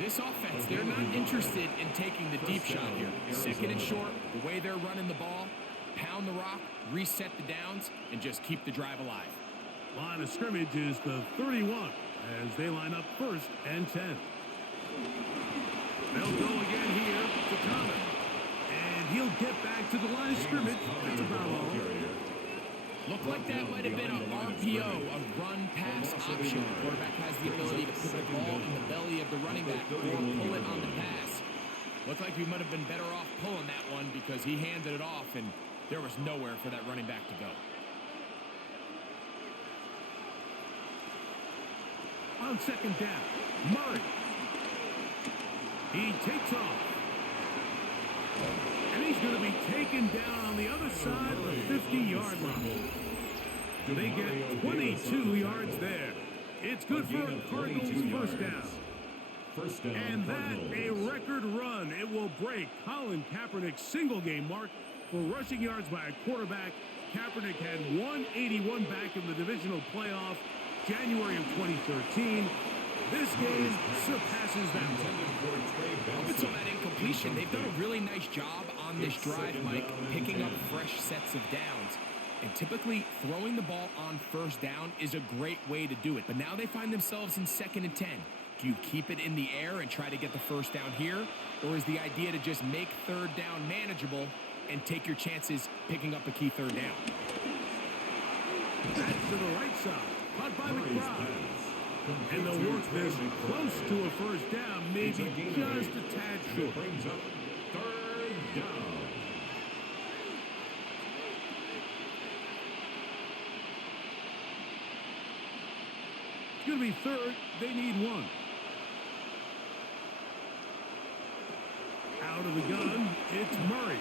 This offense, they're not interested in taking the deep shot here. 2nd and short, the way they're running the ball, pound the rock, reset the downs, and just keep the drive alive. Line of scrimmage is the 31 as they line up 1st and 10. They'll go again here to Connor. And he'll get back to the line of scrimmage. That's about all. Looked like that might have been an RPO, a run-pass option. The quarterback has the ability to put the ball in the belly of the running back or pull it on the pass. Looked like we might have been better off pulling that one because he handed it off, and there was nowhere for that running back to go. On 2nd down, Murray. He takes off. And he's going to be taken down on the other side of the 50-yard line. They get 22 yards there. It's good for a Cardinals 1st down. And that a record run. It will break Colin Kaepernick's single-game mark for rushing yards by a quarterback. Kaepernick had 181 back in the divisional playoff January of 2013. This game surpasses that one. Up until that incompletion, they've done a really nice job on this drive, Mike, picking up fresh sets of downs. And typically, throwing the ball on 1st down is a great way to do it. But now they find themselves in 2nd and 10. Do you keep it in the air and try to get the 1st down here? Or is the idea to just make 3rd down manageable and take your chances picking up a key 3rd down? That's to the right side. Caught by McBride. And they'll work this close to a first down, maybe just a tad short. Brings up third down. It's going to be third. They need one. Out of the gun, it's Murray.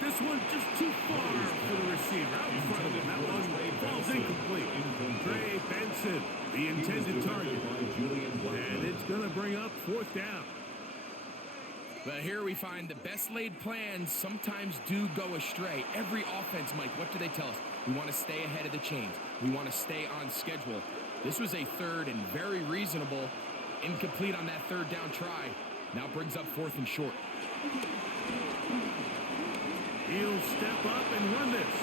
This one just too far for the receiver. Out in front of him. That one falls incomplete. Trey Benson, the intended target. And it's going to bring up fourth down. But here we find the best laid plans sometimes do go astray. Every offense, Mike, what do they tell us? We want to stay ahead of the chains. We want to stay on schedule. This was a third and very reasonable. Incomplete on that third down try. Now brings up fourth and short. He'll step up and run this.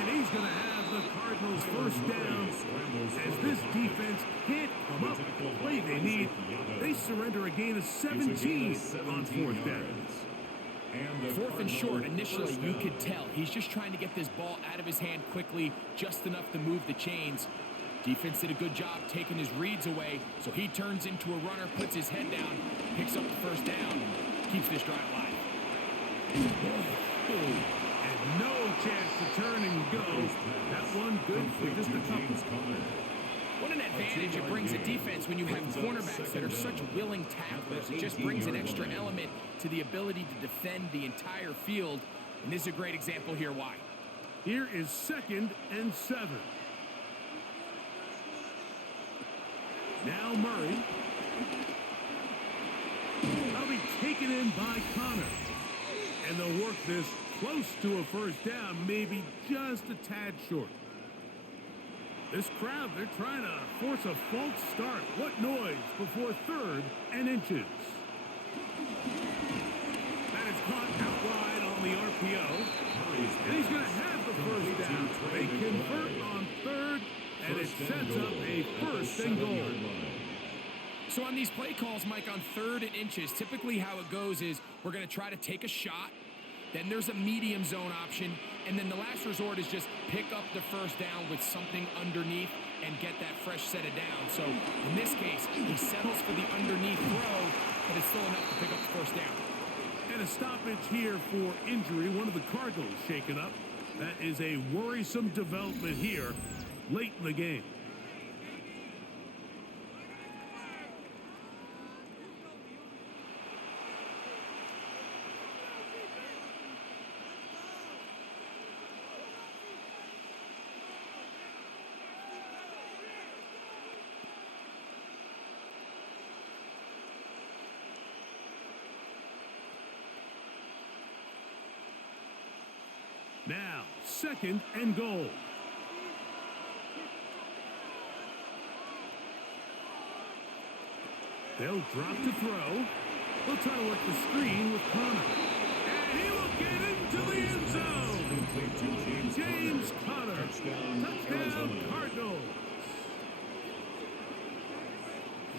And he's going to have the Cardinals first down as this defense can't come up with the play they need. They surrender a gain of 17 on fourth down. Fourth and short, initially you could tell he's just trying to get this ball out of his hand quickly, just enough to move the chains. Defense did a good job taking his reads away, so he turns into a runner, puts his head down, picks up the first down, and keeps this drive alive. And no chance to turn and go. That one good for just a couple. What an advantage it brings a defense when you have cornerbacks that are such willing tacklers. It just brings an extra element to the ability to defend the entire field. And this is a great example here why. Here is 2nd and 7. Now Murray. That'll be taken in by Connor. And they'll work this close to a first down, maybe just a tad short. This crowd, they're trying to force a false start. What noise before 3rd and inches. That is caught out wide on the RPO. And he's going to have the first down. They convert on 3rd, and it sets up a 1st and goal. So on these play calls, Mike, on 3rd and inches, typically how it goes is we're going to try to take a shot. Then there's a medium zone option. And then the last resort is just pick up the first down with something underneath and get that fresh set of down. So in this case, he settles for the underneath throw, but it's still enough to pick up the first down. And a stoppage here for injury. One of the Cardinals shaken up. That is a worrisome development here late in the game. Now, 2nd and goal. They'll drop to throw. They'll try to work the screen with Connor. And he will get into the end zone. James Conner. Touchdown, Cardinals.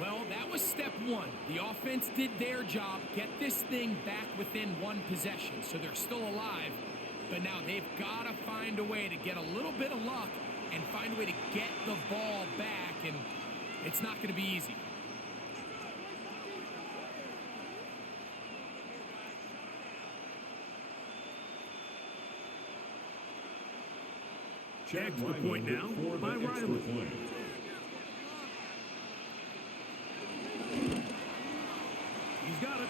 Well, that was step one. The offense did their job, get this thing back within one possession, so they're still alive. But now they've got to find a way to get a little bit of luck and find a way to get the ball back, and it's not going to be easy. Extra point now by Riley. He's got it.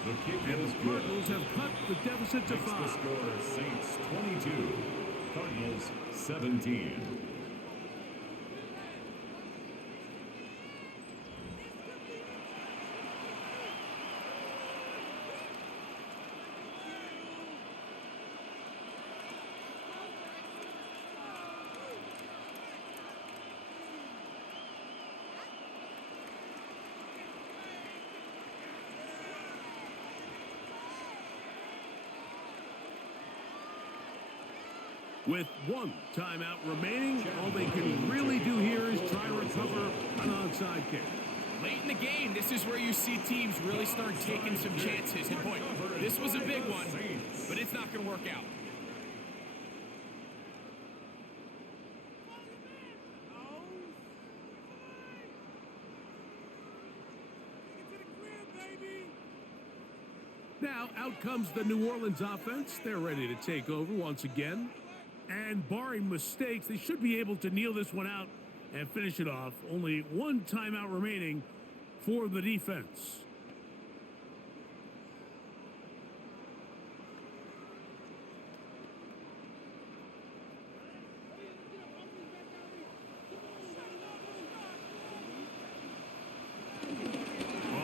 And the Cardinals have cut the deficit to 5. The score, Saints 22, Cardinals 17. With one timeout remaining, all they can really do here is try to recover an onside kick. Late in the game, this is where you see teams really start taking some chances. And boy, this was a big one, but it's not going to work out. Now, out comes the New Orleans offense. They're ready to take over once again. And barring mistakes, they should be able to kneel this one out and finish it off. Only one timeout remaining for the defense.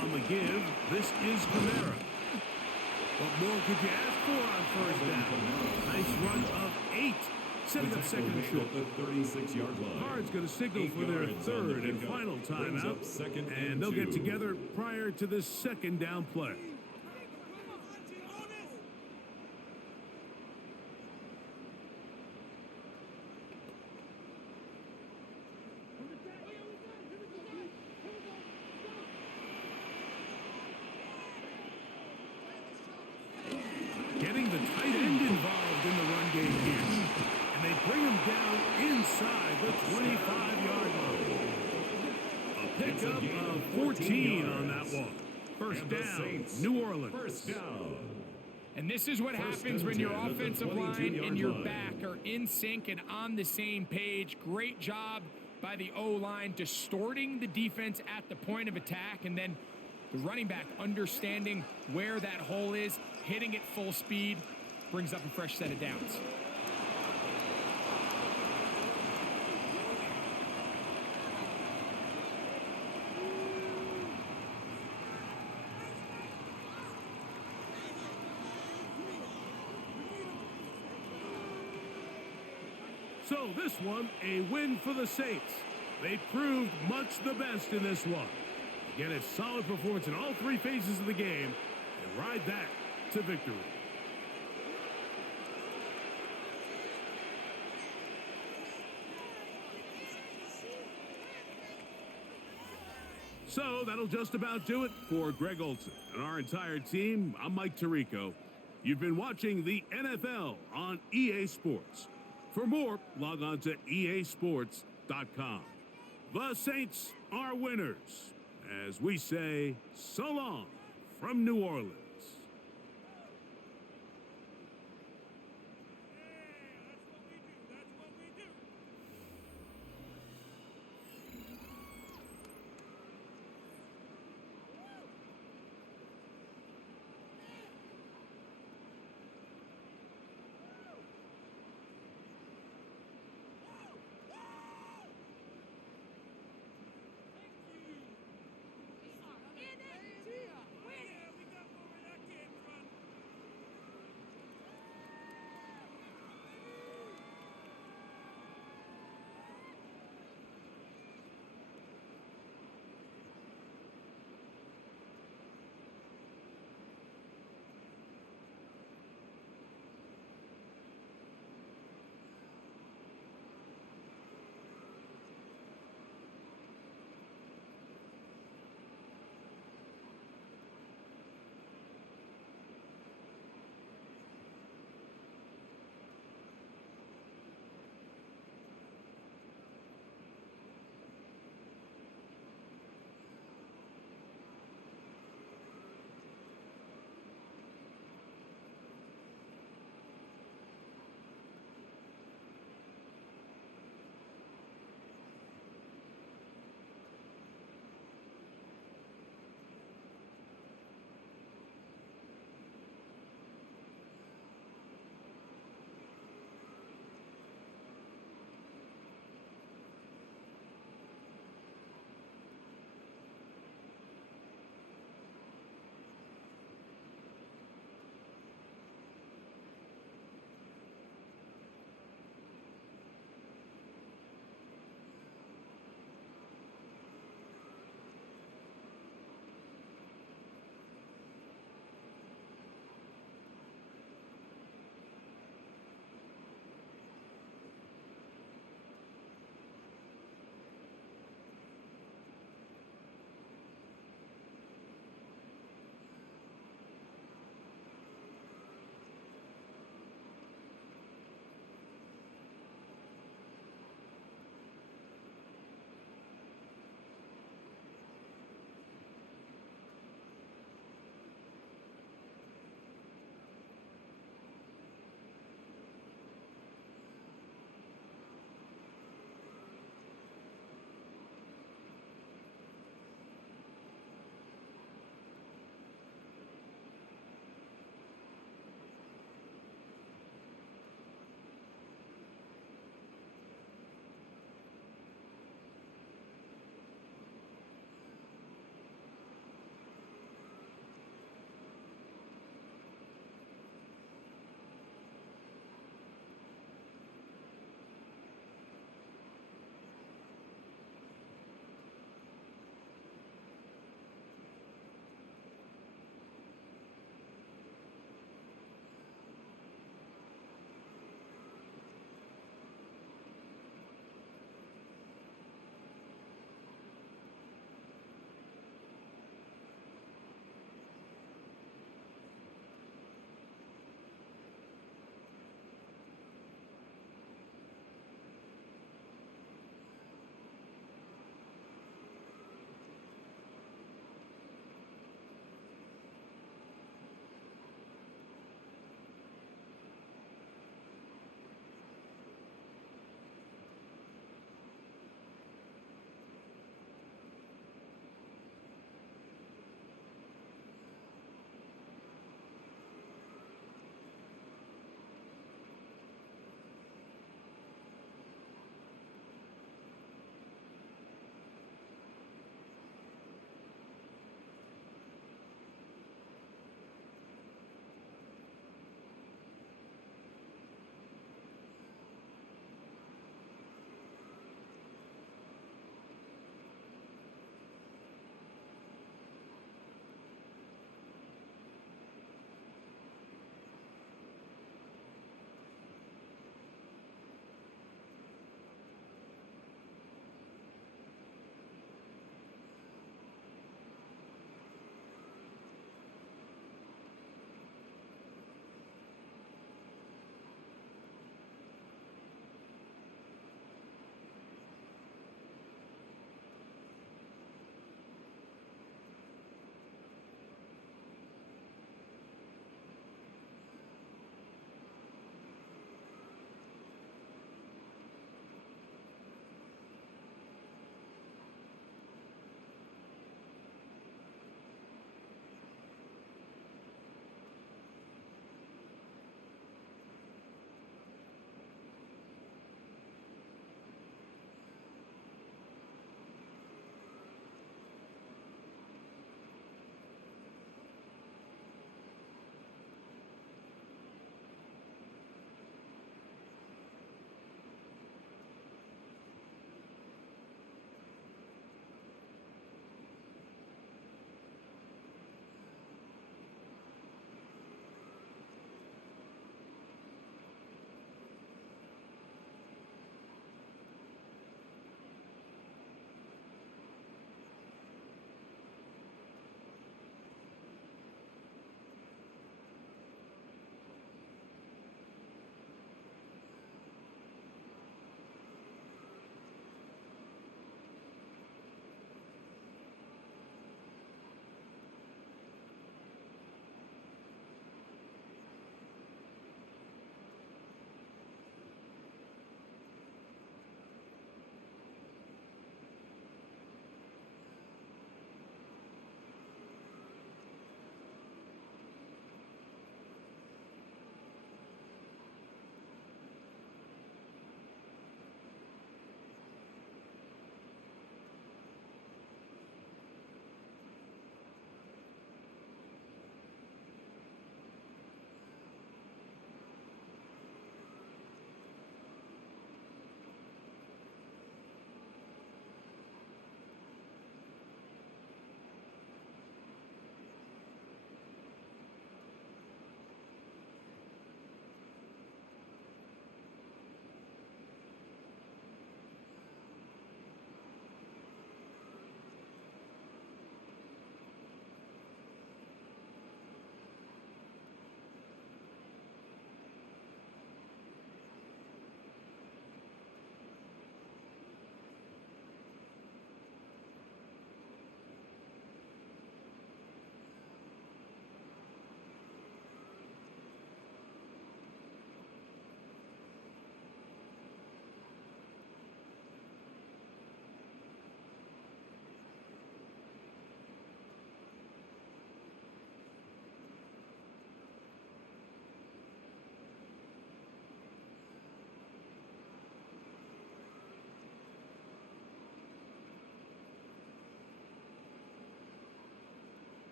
On the give, this is Kamara. What more could you ask for on first down? Nice run of 8. Setting up second and short. The 36-yard line. Card's going to signal for their third and final timeout. And they'll get together prior to this second down play. Getting the tight end involved in the run game here. And they bring him down inside the 25-yard line. A pickup of 14 on that one. First down, New Orleans. First down. And this is what happens when your offensive line and your back are in sync and on the same page. Great job by the O-line distorting the defense at the point of attack, and then the running back understanding where that hole is, hitting it full speed, brings up a fresh set of downs. So this one, a win for the Saints. They proved much the best in this one. Again, a solid performance in all three phases of the game, and ride that to victory. So that'll just about do it for Greg Olson and our entire team. I'm Mike Tirico. You've been watching the NFL on EA Sports. For more, log on to easports.com. The Saints are winners, as we say so long from New Orleans.